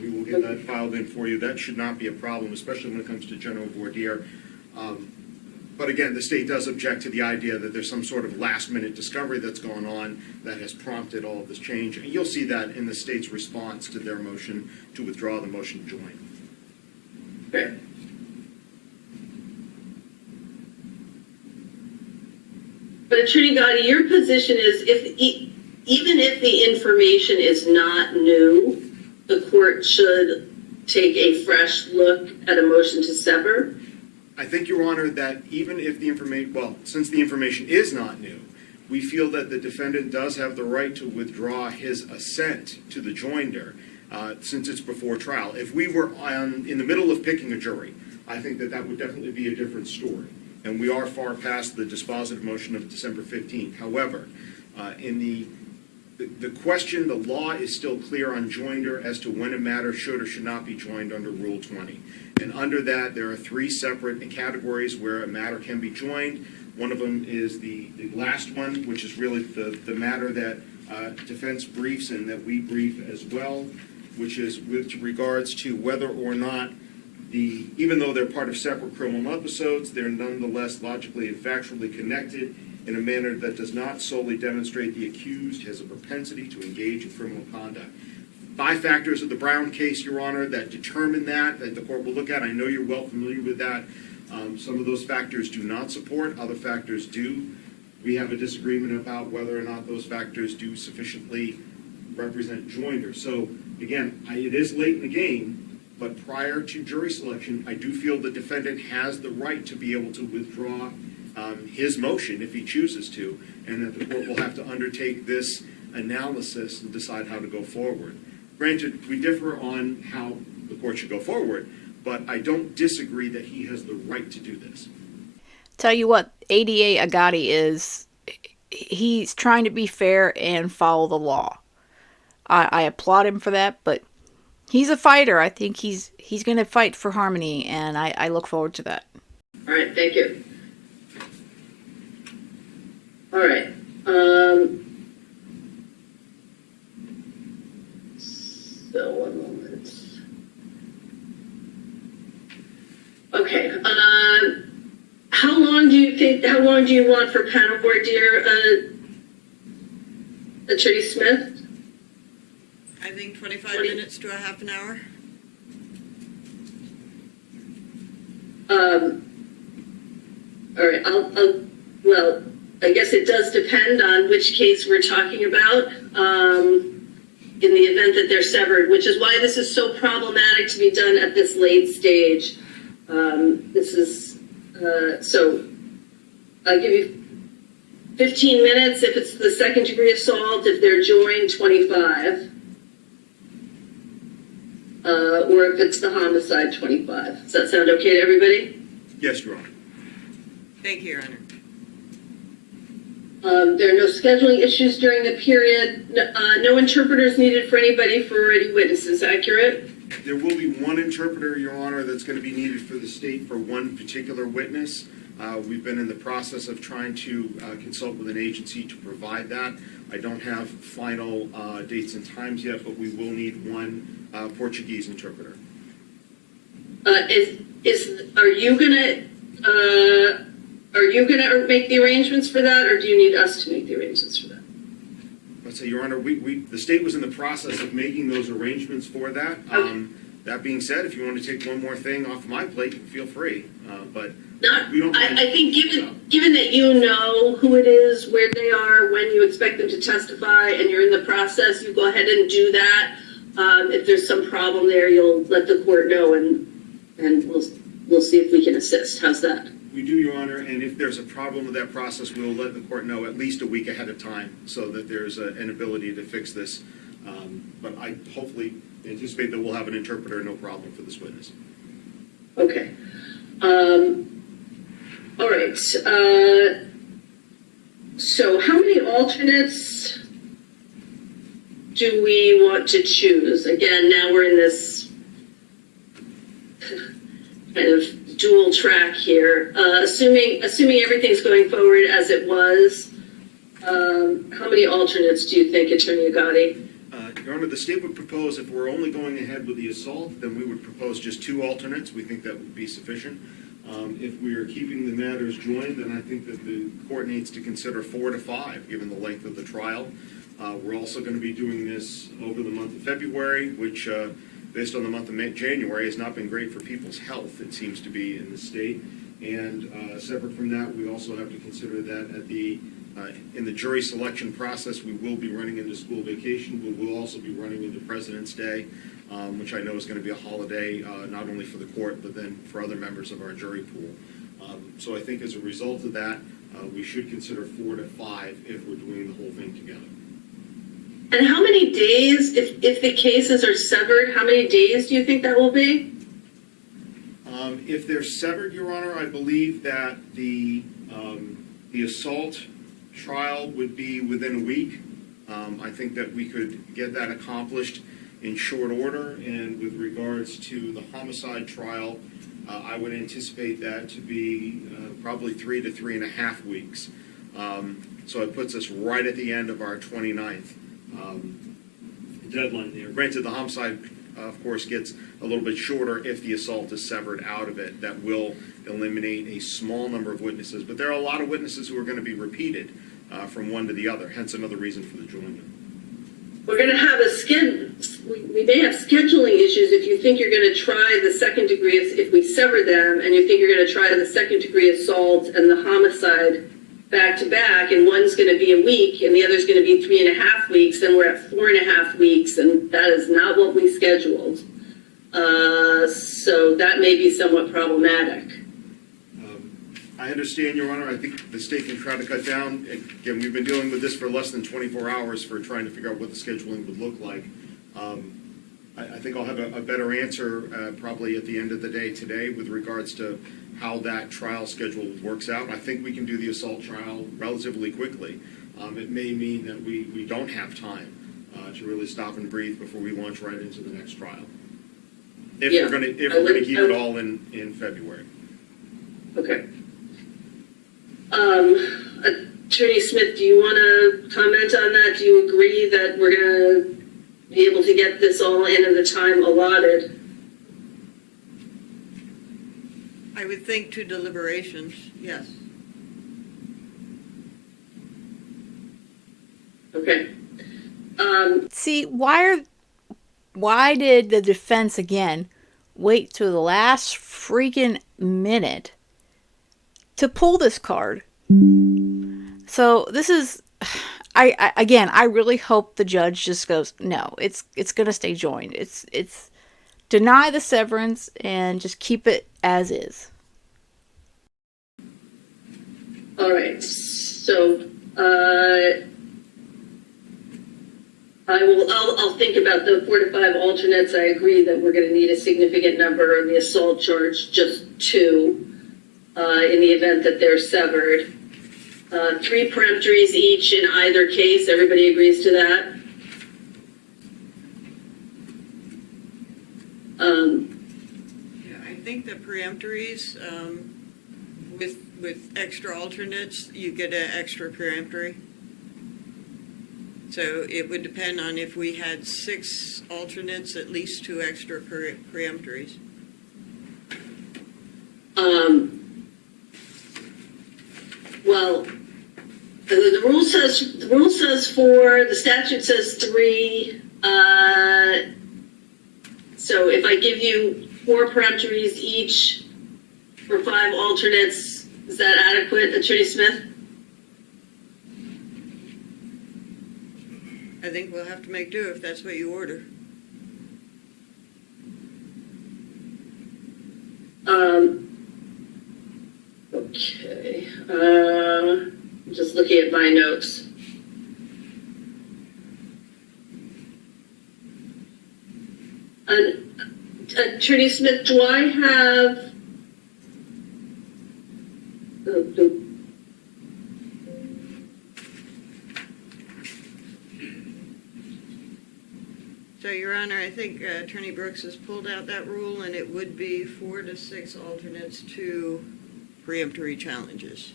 We will get that filed in for you. That should not be a problem, especially when it comes to general voir dire. But again, the state does object to the idea that there's some sort of last-minute discovery that's going on that has prompted all of this change. And you'll see that in the state's response to their motion to withdraw the motion to join. Okay. But Attorney Gotti, your position is even if the information is not new, the court should take a fresh look at a motion to sever? I think, Your Honor, that even if the information, since the information is not new, we feel that the defendant does have the right to withdraw his assent to the joinder since it's before trial. If we were in the middle of picking a jury, I think that would definitely be a different story. And we are far past the dispositive motion of December 15th. However, in the question, the law is still clear on joinder as to when a matter should or should not be joined under Rule 20. And under that, there are three separate categories where a matter can be joined. One of them is the last one, which is really the matter that defense briefs and that we brief as well, which is with regards to whether or not even though they're part of separate criminal episodes, they're nonetheless logically and factually connected in a manner that does not solely demonstrate the accused has a propensity to engage in criminal conduct. 5 factors of the Brown case, Your Honor, that determine that the court will look at. I know you're well familiar with that. Some of those factors do not support, other factors do. We have a disagreement about whether or not those factors do sufficiently represent joinder. So, again, it is late in the game, but prior to jury selection, I do feel the defendant has the right to be able to withdraw his motion if he chooses to, and that the court will have to undertake this analysis and decide how to go forward. Granted, we differ on how the court should go forward, but I don't disagree that he has the right to do this. Tell you what, ADA Agati he's trying to be fair and follow the law. I applaud him for that, but he's a fighter. I think he's going to fight for Harmony, and I look forward to that. All right, thank you. All right. So 1 moment. Okay. How long do you want for panel board, dear Attorney Smith? I think 25 minutes to a half an hour. All right, well, I guess it does depend on which case we're talking about, in the event that they're severed, which is why this is so problematic to be done at this late stage. So I'll give you 15 minutes if it's the second degree assault, if they're joined, 25. Or if it's the homicide, 25. Does that sound okay to everybody? Yes, Your Honor. Thank you, Your Honor. There are no scheduling issues during the period. No interpreters needed for anybody for any witnesses, accurate? There will be one interpreter, Your Honor, that's going to be needed for the state for one particular witness. We've been in the process of trying to consult with an agency to provide that. I don't have final dates and times yet, but we will need one Portuguese interpreter. Are you gonna make the arrangements for that, or do you need us to make the arrangements for that? Let's say, Your Honor, the state was in the process of making those arrangements for that. Okay. That being said, if you want to take one more thing off my plate, feel free. But Not, we don't. I think given that you know who it is, where they are, when you expect them to testify, and you're in the process, you go ahead and do that. If there's some problem there, you'll let the court know, and we'll see if we can assist. How's that? We do, Your Honor, and if there's a problem with that process, we'll let the court know at least a week ahead of time so that there's an ability to fix this. But I hopefully anticipate that we'll have an interpreter, no problem, for this witness. Okay. All right. So how many alternates do we want to choose? Again, now we're in this kind of dual track here. Assuming everything's going forward as it was, how many alternates do you think, Attorney Agati? Your Honor, the state would propose, if we're only going ahead with the assault, then we would propose just 2 alternates. We think that would be sufficient. If we are keeping the matters joined, then I think that the court needs to consider 4 to 5, given the length of the trial. We're also going to be doing this over the month of February, which, based on the month of January, has not been great for people's health, it seems to be, in the state. And separate from that, we also have to consider that in the jury selection process, we will be running into school vacation. We will also be running into President's Day, which I know is going to be a holiday, not only for the court, but then for other members of our jury pool. So I think as a result of that, we should consider 4 to 5 if we're doing the whole thing together. And how many days, if the cases are severed, how many days do you think that will be? If they're severed, Your Honor, I believe that the assault trial would be within a week. I think that we could get that accomplished in short order. And with regards to the homicide trial, I would anticipate that to be probably 3 to 3.5 weeks. So it puts us right at the end of our 29th deadline there. Granted, the homicide, of course, gets a little bit shorter if the assault is severed out of it. That will eliminate a small number of witnesses, but there are a lot of witnesses who are going to be repeated from one to the other, hence another reason for the joining. We're going to have we may have scheduling issues if you think you're going to try the second degree, if we sever them, and you think you're going to try the second degree assault and the homicide back to back, and one's going to be a week and the other's going to be 3.5 weeks, then we're at 4.5 weeks, and that is not what we scheduled. So that may be somewhat problematic. I understand, Your Honor. I think the state can try to cut down. Again, we've been dealing with this for less than 24 hours for trying to figure out what the scheduling would look like. I think I'll have a better answer probably at the end of the day today with regards to how that trial schedule works out. I think we can do the assault trial relatively quickly. It may mean that we don't have time to really stop and breathe before we launch right into the next trial. If we're going to keep it all in February. Okay. Attorney Smith, do you want to comment on that? Do you agree that we're going to be able to get this all in the time allotted? I would think to deliberations, yes. Okay. See, why did the defense again wait to the last freaking minute to pull this card? So this is, I really hope the judge just goes, no, it's gonna stay joined. It's deny the severance and just keep it as is. All right. So I'll think about the 4 to 5 alternates. I agree that we're going to need a significant number in the assault charge, just 2, in the event that they're severed. 3 peremptories each in either case. Everybody agrees to that? Yeah, I think the peremptories, with extra alternates, you get an extra peremptory. So it would depend on if we had 6 alternates, at least 2 extra peremptories. Well, the rule says 4. The statute says 3. So if I give you 4 peremptories each for 5 alternates, is that adequate, Attorney Smith? I think we'll have to make do if that's what you order. Okay. I'm just looking at my notes. Attorney Smith, do I have So, Your Honor, I think Attorney Brooks has pulled out that rule, and it would be 4 to 6 alternates, 2 peremptory challenges.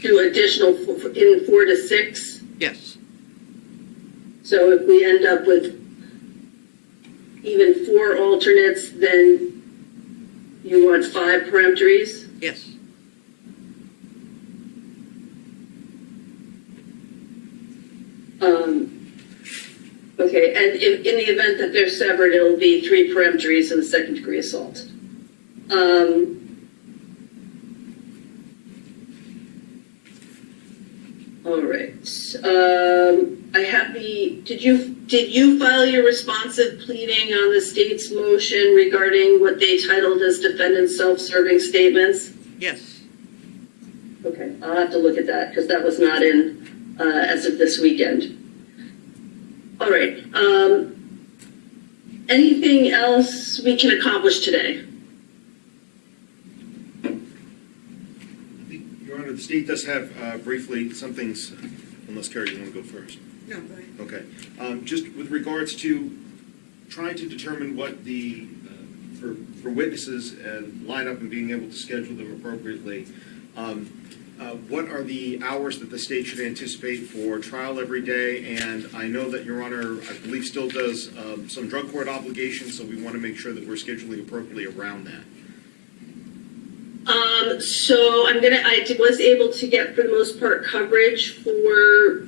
2 additional in 4 to 6? Yes. So if we end up with even 4 alternates, then you want 5 peremptories? Yes. Okay, and in the event that they're severed, it'll be 3 peremptories in the second degree assault. All right. I have did you file your responsive pleading on the state's motion regarding what they titled as defendant self-serving statements? Yes. Okay, I'll have to look at that because that was not in as of this weekend. All right. Anything else we can accomplish today? Your Honor, the state does have briefly some things, unless Carrie, you want to go first? No, go ahead. Okay. Just with regards to trying to determine what the for witnesses and line up and being able to schedule them appropriately. What are the hours that the state should anticipate for trial every day? And I know that Your Honor, I believe, still does some drug court obligations, so we want to make sure that we're scheduling appropriately around that. So I was able to get, for the most part, coverage for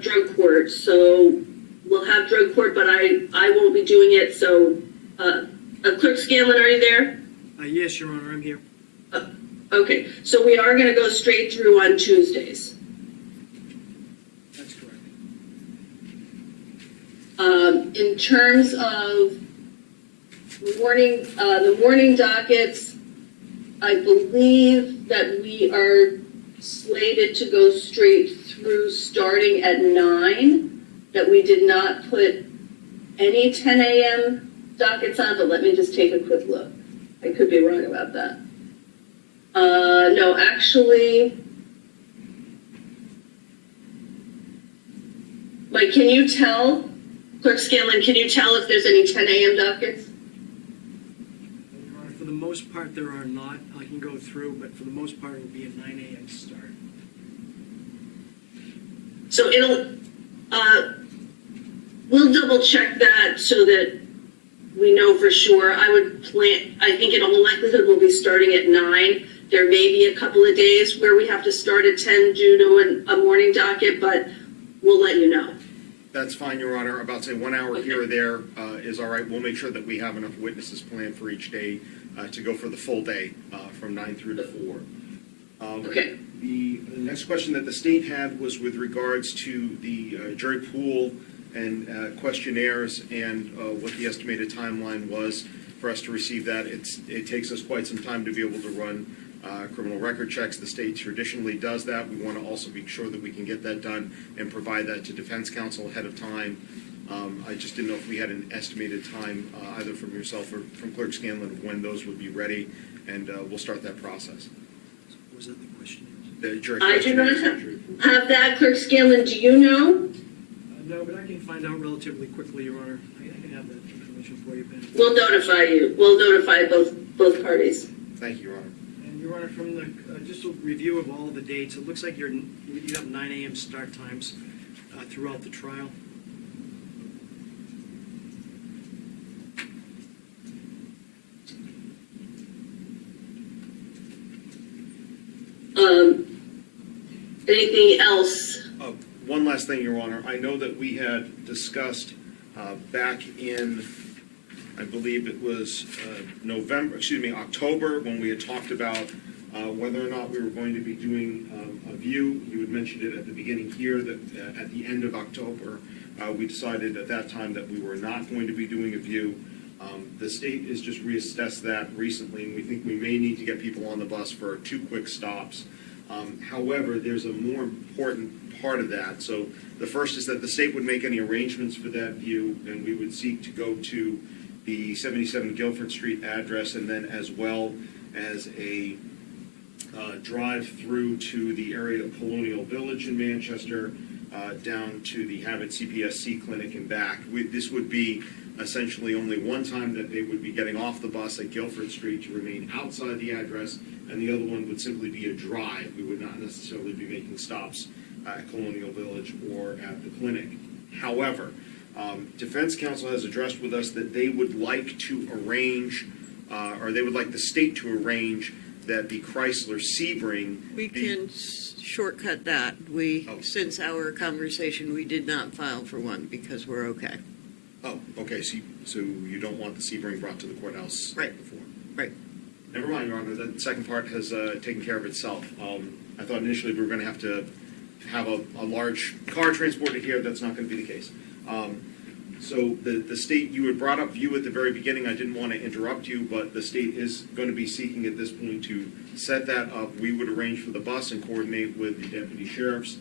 drug court. So we'll have drug court, but I won't be doing it. So, Clerk Scanlon, are you there? Yes, Your Honor, I'm here. Okay, so we are going to go straight through on Tuesdays. That's correct. In terms of the morning dockets, I believe that we are slated to go straight through starting at 9, that we did not put any 10 a.m. dockets on, but let me just take a quick look. I could be wrong about that. No, actually, Mike, can you tell, Clerk Scanlon, can you tell if there's any 10 a.m. dockets? Your Honor, for the most part, there are not. I can go through, but for the most part, it will be a 9 a.m. start. So we'll double check that so that we know for sure. I think in all likelihood we'll be starting at 9. There may be a couple of days where we have to start at 10 due to a morning docket, but we'll let you know. That's fine, Your Honor. About, say, 1 hour here or there is all right. We'll make sure that we have enough witnesses planned for each day to go for the full day from 9 through to 4. Okay. The next question that the state had was with regards to the jury pool and questionnaires and what the estimated timeline was for us to receive that. It takes us quite some time to be able to run criminal record checks. The state traditionally does that. We want to also be sure that we can get that done and provide that to defense counsel ahead of time. I just didn't know if we had an estimated time, either from yourself or from Clerk Scanlon, of when those would be ready, and we'll start that process. What was that the question? The jury I do not questionnaires. have that. Clerk Scanlon, do you know? No, but I can find out relatively quickly, Your Honor. I can have that information for you, Ben. We'll notify you. We'll notify both parties. Thank you, Your Honor. And Your Honor, from the just a review of all of the dates, it looks like you have 9 a.m. start times throughout the trial. Anything else? One last thing, Your Honor. I know that we had discussed back in, I believe it was October, when we had talked about whether or not we were going to be doing a view. You had mentioned it at the beginning here that at the end of October, we decided at that time that we were not going to be doing a view. The state has just reassessed that recently, and we think we may need to get people on the bus for 2 quick stops. However, there's a more important part of that. So the first is that the state would make any arrangements for that view, and we would seek to go to the 77 Guilford Street address, and then as well as a drive through to the area of Colonial Village in Manchester, down to the Habit CPSC clinic and back. This would be essentially only one time that they would be getting off the bus at Guilford Street to remain outside the address, and the other one would simply be a drive. We would not necessarily be making stops at Colonial Village or at the clinic. However, defense counsel has addressed with us that they would like to arrange, or they would like the state to arrange that the Chrysler Sebring. We can shortcut that. Since our conversation, we did not file for one because we're okay. Oh, okay, so you don't want the Sebring brought to the courthouse Right. before? Right. Never mind, Your Honor, the second part has taken care of itself. I thought initially we were going to have a large car transported here. That's not going to be the case. So the state, you had brought up view at the very beginning. I didn't want to interrupt you, but the state is going to be seeking at this point to set that up. We would arrange for the bus and coordinate with the deputy sheriffs.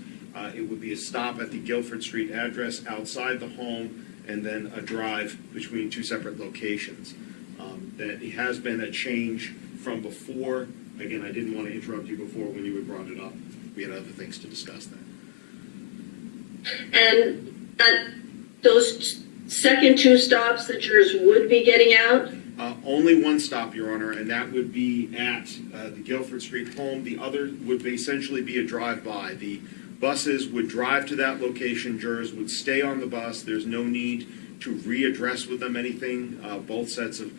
It would be a stop at the Guilford Street address outside the home, and then a drive between 2 separate locations. That has been a change from before. Again, I didn't want to interrupt you before when you had brought it up. We had other things to discuss then. And those second 2 stops, the jurors would be getting out? Only one stop, Your Honor, and that would be at the Guilford Street home. The other would essentially be a drive-by. The buses would drive to that location. Jurors would stay on the bus. There's no need to readdress with them anything. Both sets of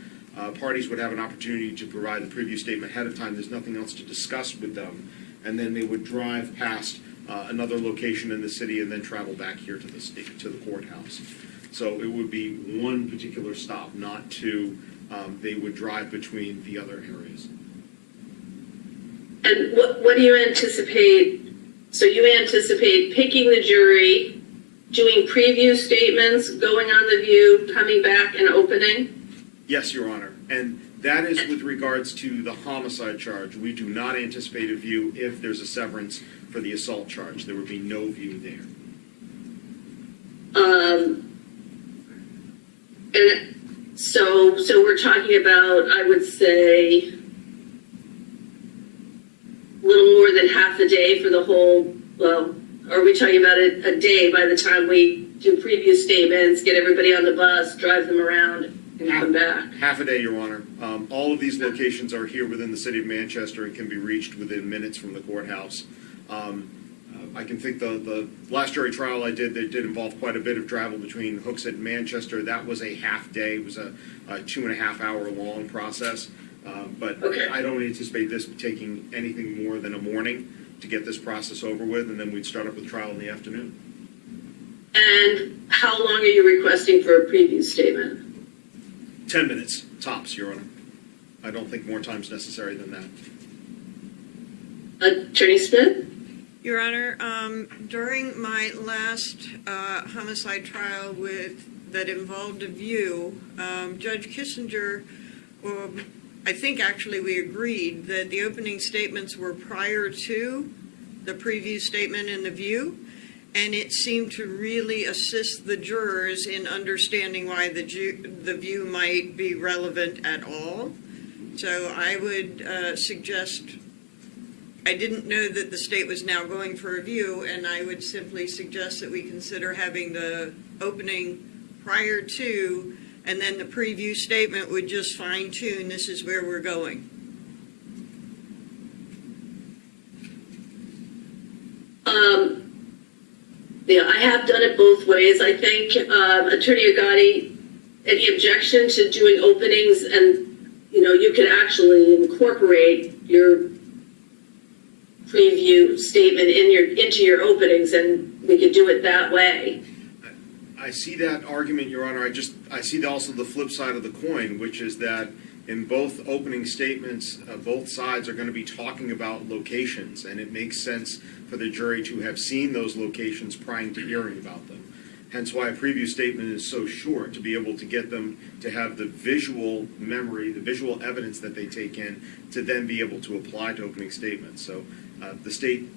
parties would have an opportunity to provide the preview statement ahead of time. There's nothing else to discuss with them. And then they would drive past another location in the city and then travel back here to the courthouse. So it would be one particular stop, not two. They would drive between the other areas. And what do you anticipate? So you anticipate picking the jury, doing preview statements, going on the view, coming back and opening? Yes, Your Honor. And that is with regards to the homicide charge. We do not anticipate a view if there's a severance for the assault charge. There would be no view there. And so we're talking about, I would say, a little more than half a day for the whole, well, are we talking about a day by the time we do preview statements, get everybody on the bus, drive them around, and come back? Half a day, Your Honor. All of these locations are here within the city of Manchester and can be reached within minutes from the courthouse. I can think the last jury trial I did, that did involve quite a bit of travel between Hooksett and Manchester. That was a half day. It was a 2.5 hour long process. But Okay. I don't anticipate this taking anything more than a morning to get this process over with, and then we'd start up with trial in the afternoon. And how long are you requesting for a preview statement? 10 minutes, tops, Your Honor. I don't think more time's necessary than that. Attorney Smith? Your Honor, during my last homicide trial that involved a view, Judge Kissinger, I think actually we agreed that the opening statements were prior to the preview statement in the view, and it seemed to really assist the jurors in understanding why the view might be relevant at all. So I would suggest, I didn't know that the state was now going for a view, and I would simply suggest that we consider having the opening prior to, and then the preview statement would just fine tune, this is where we're going. Yeah, I have done it both ways. I think, Attorney Agati, any objection to doing openings, and, you could actually incorporate your preview statement into your openings, and we could do it that way. I see that argument, Your Honor. I see also the flip side of the coin, which is that in both opening statements, both sides are going to be talking about locations, and it makes sense for the jury to have seen those locations prior to hearing about them. Hence why a preview statement is so short, to be able to get them to have the visual memory, the visual evidence that they take in, to then be able to apply to opening statements. So the state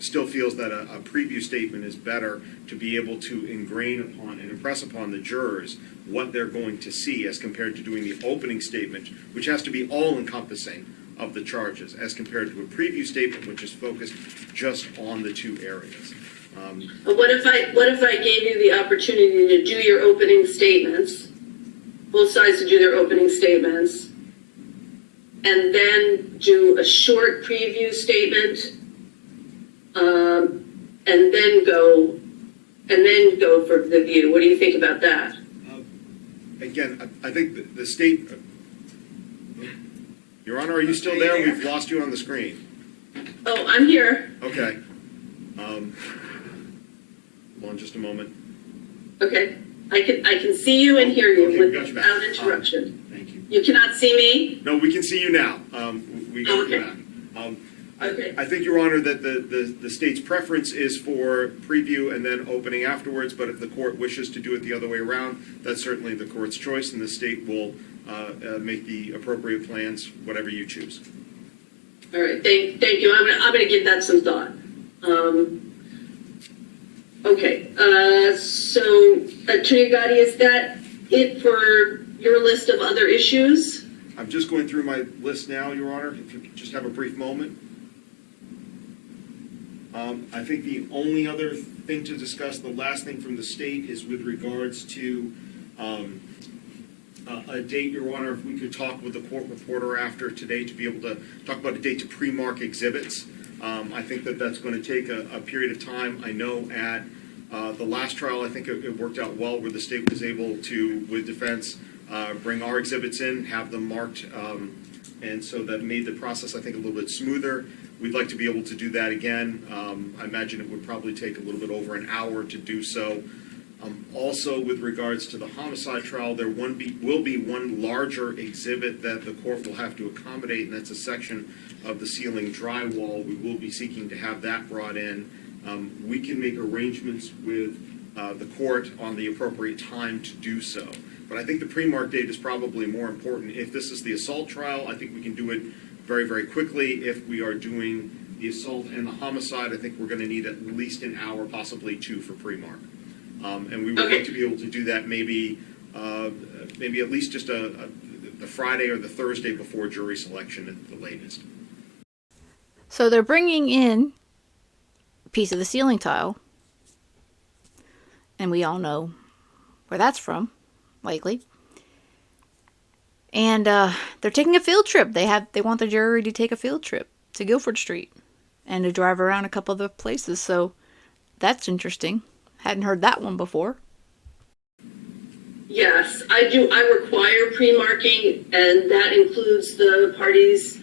still feels that a preview statement is better to be able to ingrain upon and impress upon the jurors what they're going to see, as compared to doing the opening statement, which has to be all-encompassing of the charges, as compared to a preview statement, which is focused just on the two areas. But what if I gave you the opportunity to do your opening statements, both sides to do their opening statements, and then do a short preview statement, and then go for the view? What do you think about that? Again, I think the state... Your Honor, are you still there? We've lost you on the screen. Oh, I'm here. Okay. Hold on just a moment. Okay. I can see you and hear you Okay, we got you back. without interruption. Thank you. You cannot see me? No, we can see you now. We got you Okay. back. Okay. I think, Your Honor, that the state's preference is for preview and then opening afterwards, but if the court wishes to do it the other way around, that's certainly the court's choice, and the state will make the appropriate plans, whatever you choose. All right. Thank you. I'm gonna give that some thought. Okay. So, Attorney Gotti, is that it for your list of other issues? I'm just going through my list now, Your Honor, if you could just have a brief moment. I think the only other thing to discuss, the last thing from the state, is with regards to a date, Your Honor, if we could talk with the court reporter after today to be able to talk about a date to pre-mark exhibits. I think that that's going to take a period of time. I know at the last trial, I think it worked out well where the state was able to, with defense, bring our exhibits in, have them marked, and so that made the process, I think, a little bit smoother. We'd like to be able to do that again. I imagine it would probably take a little bit over an hour to do so. Also, with regards to the homicide trial, there will be one larger exhibit that the court will have to accommodate, and that's a section of the ceiling drywall. We will be seeking to have that brought in. We can make arrangements with the court on the appropriate time to do so. But I think the pre-mark date is probably more important. If this is the assault trial, I think we can do it very, very quickly. If we are doing the assault and the homicide, I think we're going to need at least an hour, possibly two, for pre-mark. And we would like to be able to do that maybe at least just the Friday or the Thursday before jury selection at the latest. So they're bringing in a piece of the ceiling tile, and we all know where that's from, likely. And they're taking a field trip. They want the jury to take a field trip to Guilford Street and to drive around a couple of the places. So that's interesting. Hadn't heard that one before. Yes, I do. I require pre-marking, and that includes the parties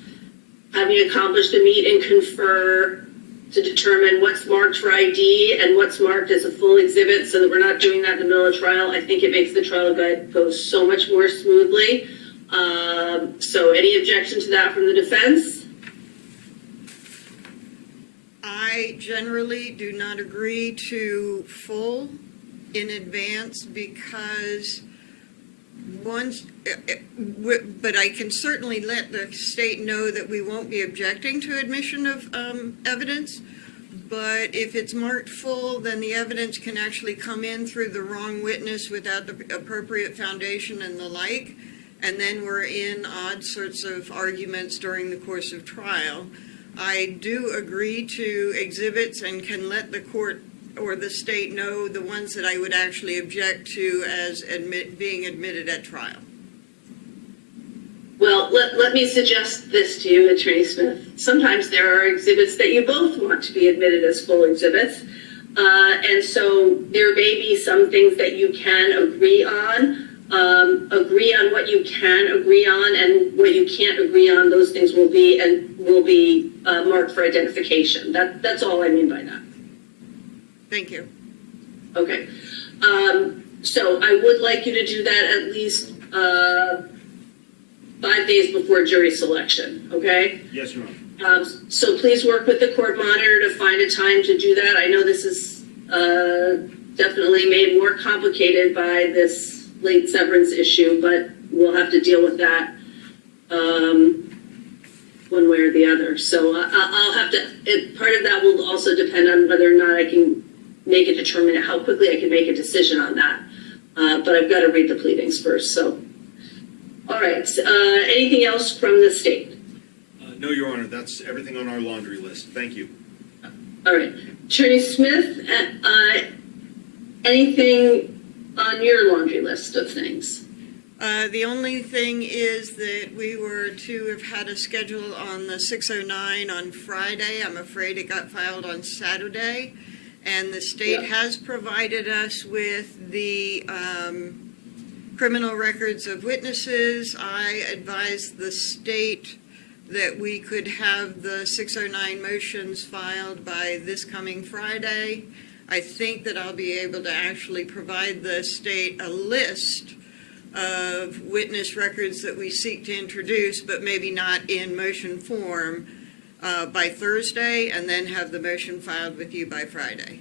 having accomplished a meet and confer to determine what's marked for ID and what's marked as a full exhibit, so that we're not doing that in the middle of trial. I think it makes the trial go so much more smoothly. So any objection to that from the defense? I generally do not agree to full in advance because once, but I can certainly let the state know that we won't be objecting to admission of evidence. But if it's marked full, then the evidence can actually come in through the wrong witness without the appropriate foundation and the like. And then we're in odd sorts of arguments during the course of trial. I do agree to exhibits and can let the court or the state know the ones that I would actually object to as being admitted at trial. Well, let me suggest this to you, Attorney Smith. Sometimes there are exhibits that you both want to be admitted as full exhibits. And so there may be some things that you can agree on. Agree on what you can agree on, and what you can't agree on, those things will be marked for identification. That's all I mean by that. Thank you. Okay. So I would like you to do that at least 5 days before jury selection, okay? Yes, Your Honor. So please work with the court monitor to find a time to do that. I know this is definitely made more complicated by this late severance issue, but we'll have to deal with that one way or the other. So I'll have to, part of that will also depend on whether or not I can make a determination, how quickly I can make a decision on that. But I've got to read the pleadings first. So, all right. Anything else from the state? No, Your Honor. That's everything on our laundry list. Thank you. All right. Attorney Smith, anything on your laundry list of things? The only thing is that we were to have had a schedule on the 609 on Friday. I'm afraid it got filed on Saturday. And the state has provided us with the criminal records of witnesses. I advised the state that we could have the 609 motions filed by this coming Friday. I think that I'll be able to actually provide the state a list of witness records that we seek to introduce, but maybe not in motion form, by Thursday, and then have the motion filed with you by Friday.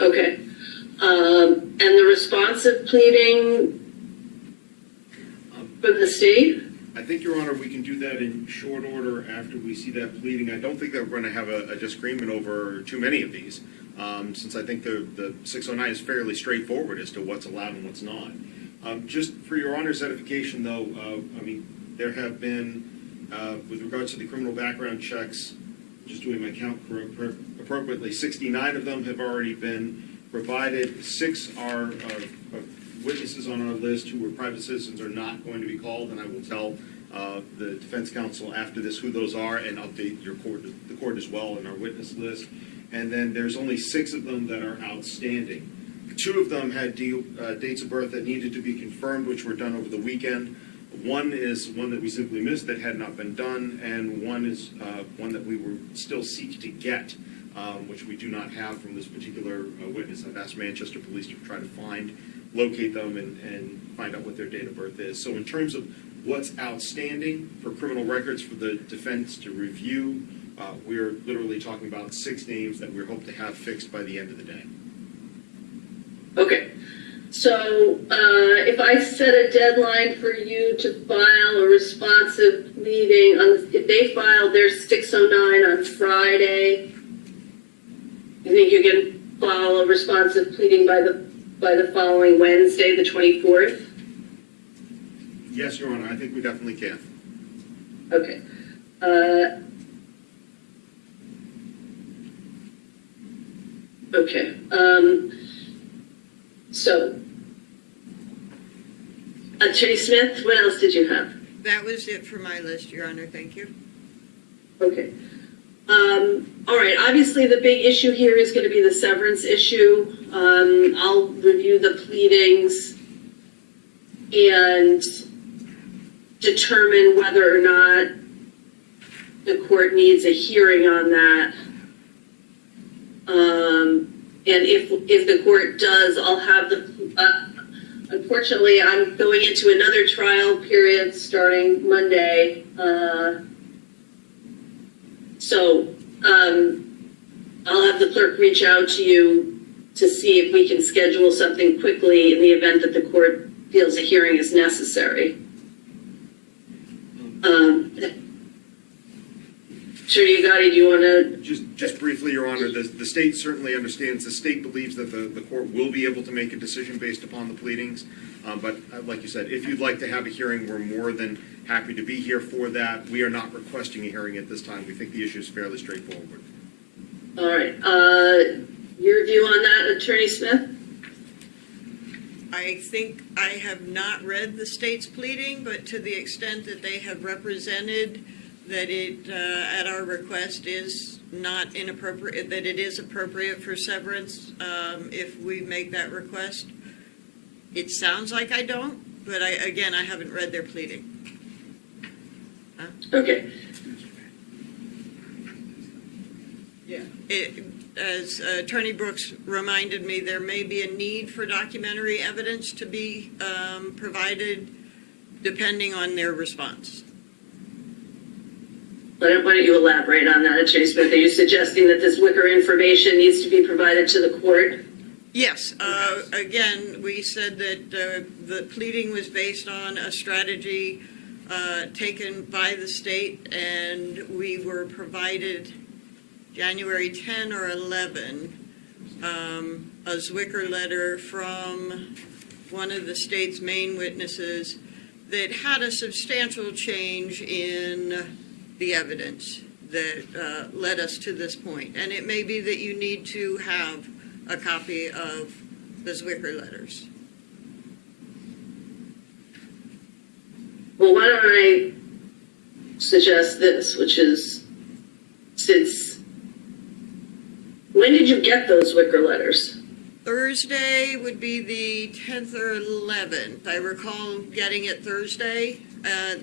Okay. And the responsive pleading from the state? I think, Your Honor, we can do that in short order after we see that pleading. I don't think that we're going to have a disagreement over too many of these, since I think the 609 is fairly straightforward as to what's allowed and what's not. Just for Your Honor's edification, though, I mean, there have been, with regards to the criminal background checks, just doing my count appropriately, 69 of them have already been provided. 6 are witnesses on our list who were private citizens are not going to be called, and I will tell the defense counsel after this who those are and update the court as well in our witness list. And then there's only 6 of them that are outstanding. 2 of them had dates of birth that needed to be confirmed, which were done over the weekend. One is one that we simply missed that had not been done, and one is one that we were still seeking to get, which we do not have from this particular witness. I've asked Manchester Police to try to locate them and find out what their date of birth is. So in terms of what's outstanding for criminal records for the defense to review, we're literally talking about 6 names that we hope to have fixed by the end of the day. Okay. So if I set a deadline for you to file a responsive pleading, if they file their 609 on Friday, you think you can file a responsive pleading by the following Wednesday, the 24th? Yes, Your Honor, I think we definitely can. Okay. Okay. So, Attorney Smith, what else did you have? That was it for my list, Your Honor. Thank you. Okay. All right. Obviously, the big issue here is going to be the severance issue. I'll review the pleadings and determine whether or not the court needs a hearing on that. And if the court does, I'll have unfortunately, I'm going into another trial period starting Monday. So I'll have the clerk reach out to you to see if we can schedule something quickly in the event that the court feels a hearing is necessary. Attorney Agati, do you want to? Just briefly, Your Honor, the state certainly understands. The state believes that the court will be able to make a decision based upon the pleadings. But like you said, if you'd like to have a hearing, we're more than happy to be here for that. We are not requesting a hearing at this time. We think the issue is fairly straightforward. All right. Your view on that, Attorney Smith? I think I have not read the state's pleading, but to the extent that they have represented that it, at our request, is not inappropriate, that it is appropriate for severance if we make that request. It sounds like I don't, but again, I haven't read their pleading. Okay. Yeah. As Attorney Brooks reminded me, there may be a need for documentary evidence to be provided depending on their response. Why don't you elaborate on that, Attorney Smith? Are you suggesting that this Wicker information needs to be provided to the court? Yes. Again, we said that the pleading was based on a strategy taken by the state, and we were provided January 10 or 11 a Zwicker letter from one of the state's main witnesses that had a substantial change in the evidence that led us to this point. And it may be that you need to have a copy of the Zwicker letters. Well, why don't I suggest this, which is, when did you get those Wicker letters? Thursday would be the 10th or 11th. I recall getting it Thursday.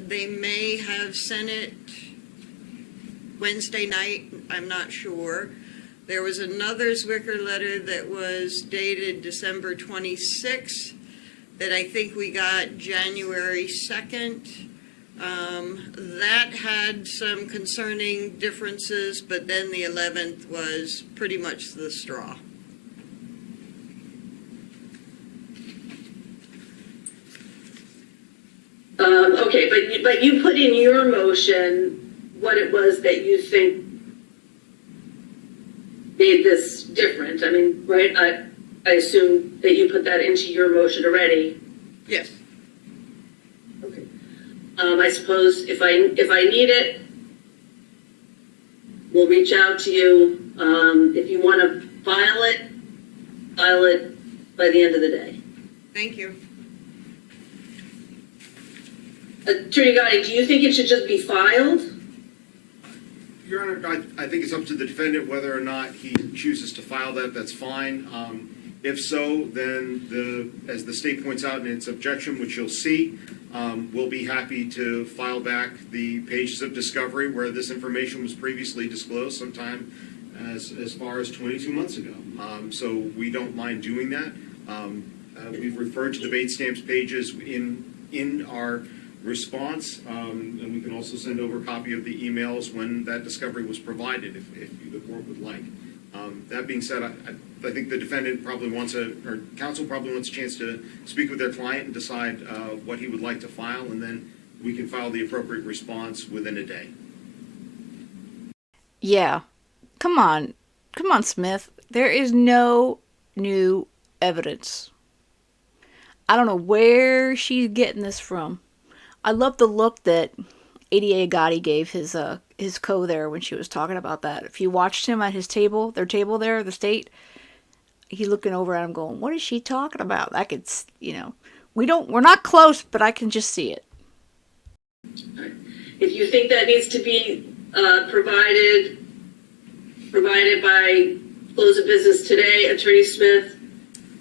They may have sent it Wednesday night. I'm not sure. There was another Zwicker letter that was dated December 26th that I think we got January 2nd. That had some concerning differences, but then the 11th was pretty much the straw. Okay, but you put in your motion what it was that you think made this different. I mean, right? I assume that you put that into your motion already. Yes. Okay. I suppose if I need it, we'll reach out to you. If you want to file it by the end of the day. Thank you. Attorney Gotti, do you think it should just be filed? Your Honor, I think it's up to the defendant whether or not he chooses to file that. That's fine. If so, then as the state points out in its objection, which you'll see, we'll be happy to file back the pages of discovery where this information was previously disclosed sometime as far as 22 months ago. So we don't mind doing that. We've referred to the bait stamps pages in our response, and we can also send over a copy of the emails when that discovery was provided, if the court would like. That being said, I think the defendant probably or counsel probably wants a chance to speak with their client and decide what he would like to file, and then we can file the appropriate response within a day. Yeah. Come on, Smith. There is no new evidence. I don't know where she's getting this from. I love the look that ADA Gotti gave his co there when she was talking about that. If you watched him at his table, their table there, the state, he's looking over at him going, what is she talking about? I could, we're not close, but I can just see it. If you think that needs to be provided by close of business today, Attorney Smith,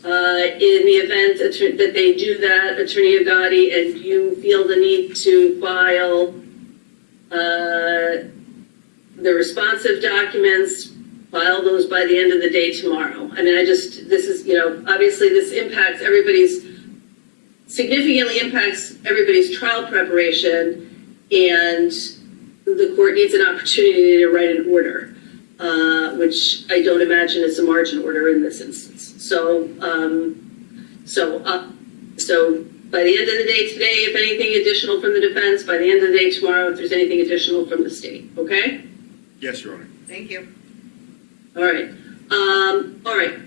in the event that they do that, Attorney Agati, and you feel the need to file the responsive documents, file those by the end of the day tomorrow. I mean, this is, obviously this significantly impacts everybody's trial preparation, and the court needs an opportunity to write an order, which I don't imagine is a margin order in this instance. So by the end of the day today, if anything additional from the defense, by the end of the day tomorrow, if there's anything additional from the state, okay? Yes, Your Honor. Thank you. All right. All right.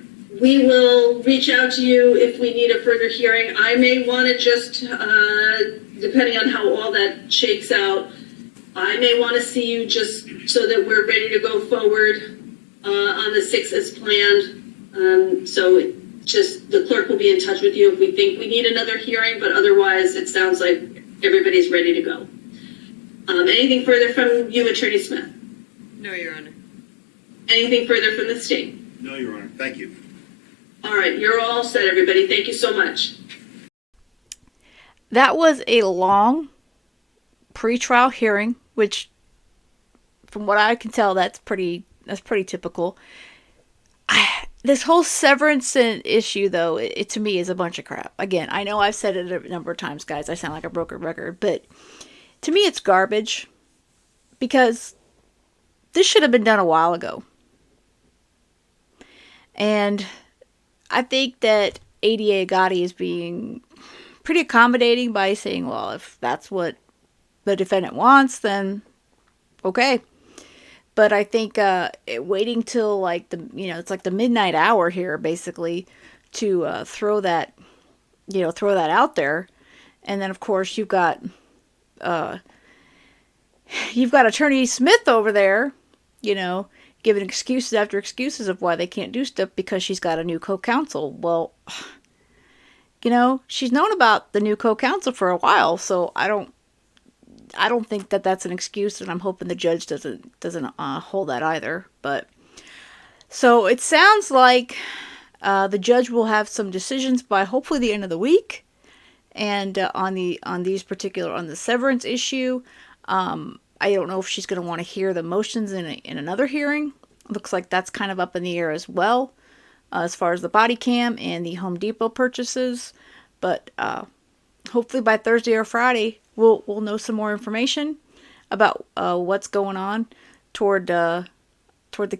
We will reach out to you if we need a further hearing. I may want to just, depending on how all that shakes out, I may want to see you just so that we're ready to go forward on the 6th as planned. So just the clerk will be in touch with you if we think we need another hearing, but otherwise it sounds like everybody's ready to go. Anything further from you, Attorney Smith? No, Your Honor. Anything further from the state? No, Your Honor. Thank you. All right, you're all set, everybody. Thank you so much. That was a long pre-trial hearing, which, from what I can tell, that's pretty typical. This whole severance issue, though, it to me is a bunch of crap. Again, I know I've said it a number of times, guys. I sound like a broken record, but to me, it's garbage because this should have been done a while ago. And I think that ADA Gotti is being pretty accommodating by saying, well, if that's what the defendant wants, then okay. But I think waiting till it's like the midnight hour here, basically, to throw that out there, and then of course you've got Attorney Smith over there, giving excuses after excuses of why they can't do stuff because she's got a new co-counsel. Well, she's known about the new co-counsel for a while, so I don't think that that's an excuse, and I'm hoping the judge doesn't hold that either. But so it sounds like the judge will have some decisions by hopefully the end of the week, and on the severance issue. I don't know if she's going to want to hear the motions in another hearing. Looks like that's kind of up in the air as well, as far as the body cam and the Home Depot purchases. But hopefully by Thursday or Friday, we'll know some more information about what's going on toward the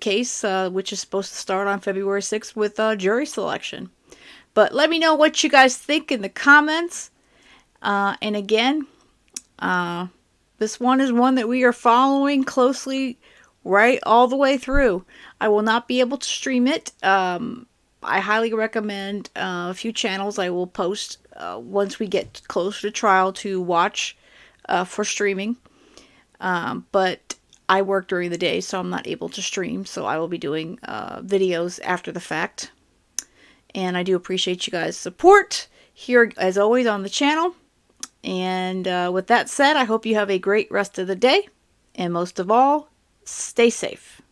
case, which is supposed to start on February 6th with jury selection. But let me know what you guys think in the comments. And again, this one is one that we are following closely right all the way through. I will not be able to stream it. I highly recommend a few channels I will post once we get closer to trial to watch for streaming. But I work during the day, so I'm not able to stream. So I will be doing videos after the fact. And I do appreciate you guys' support here, as always, on the channel. And with that said, I hope you have a great rest of the day. And most of all, stay safe.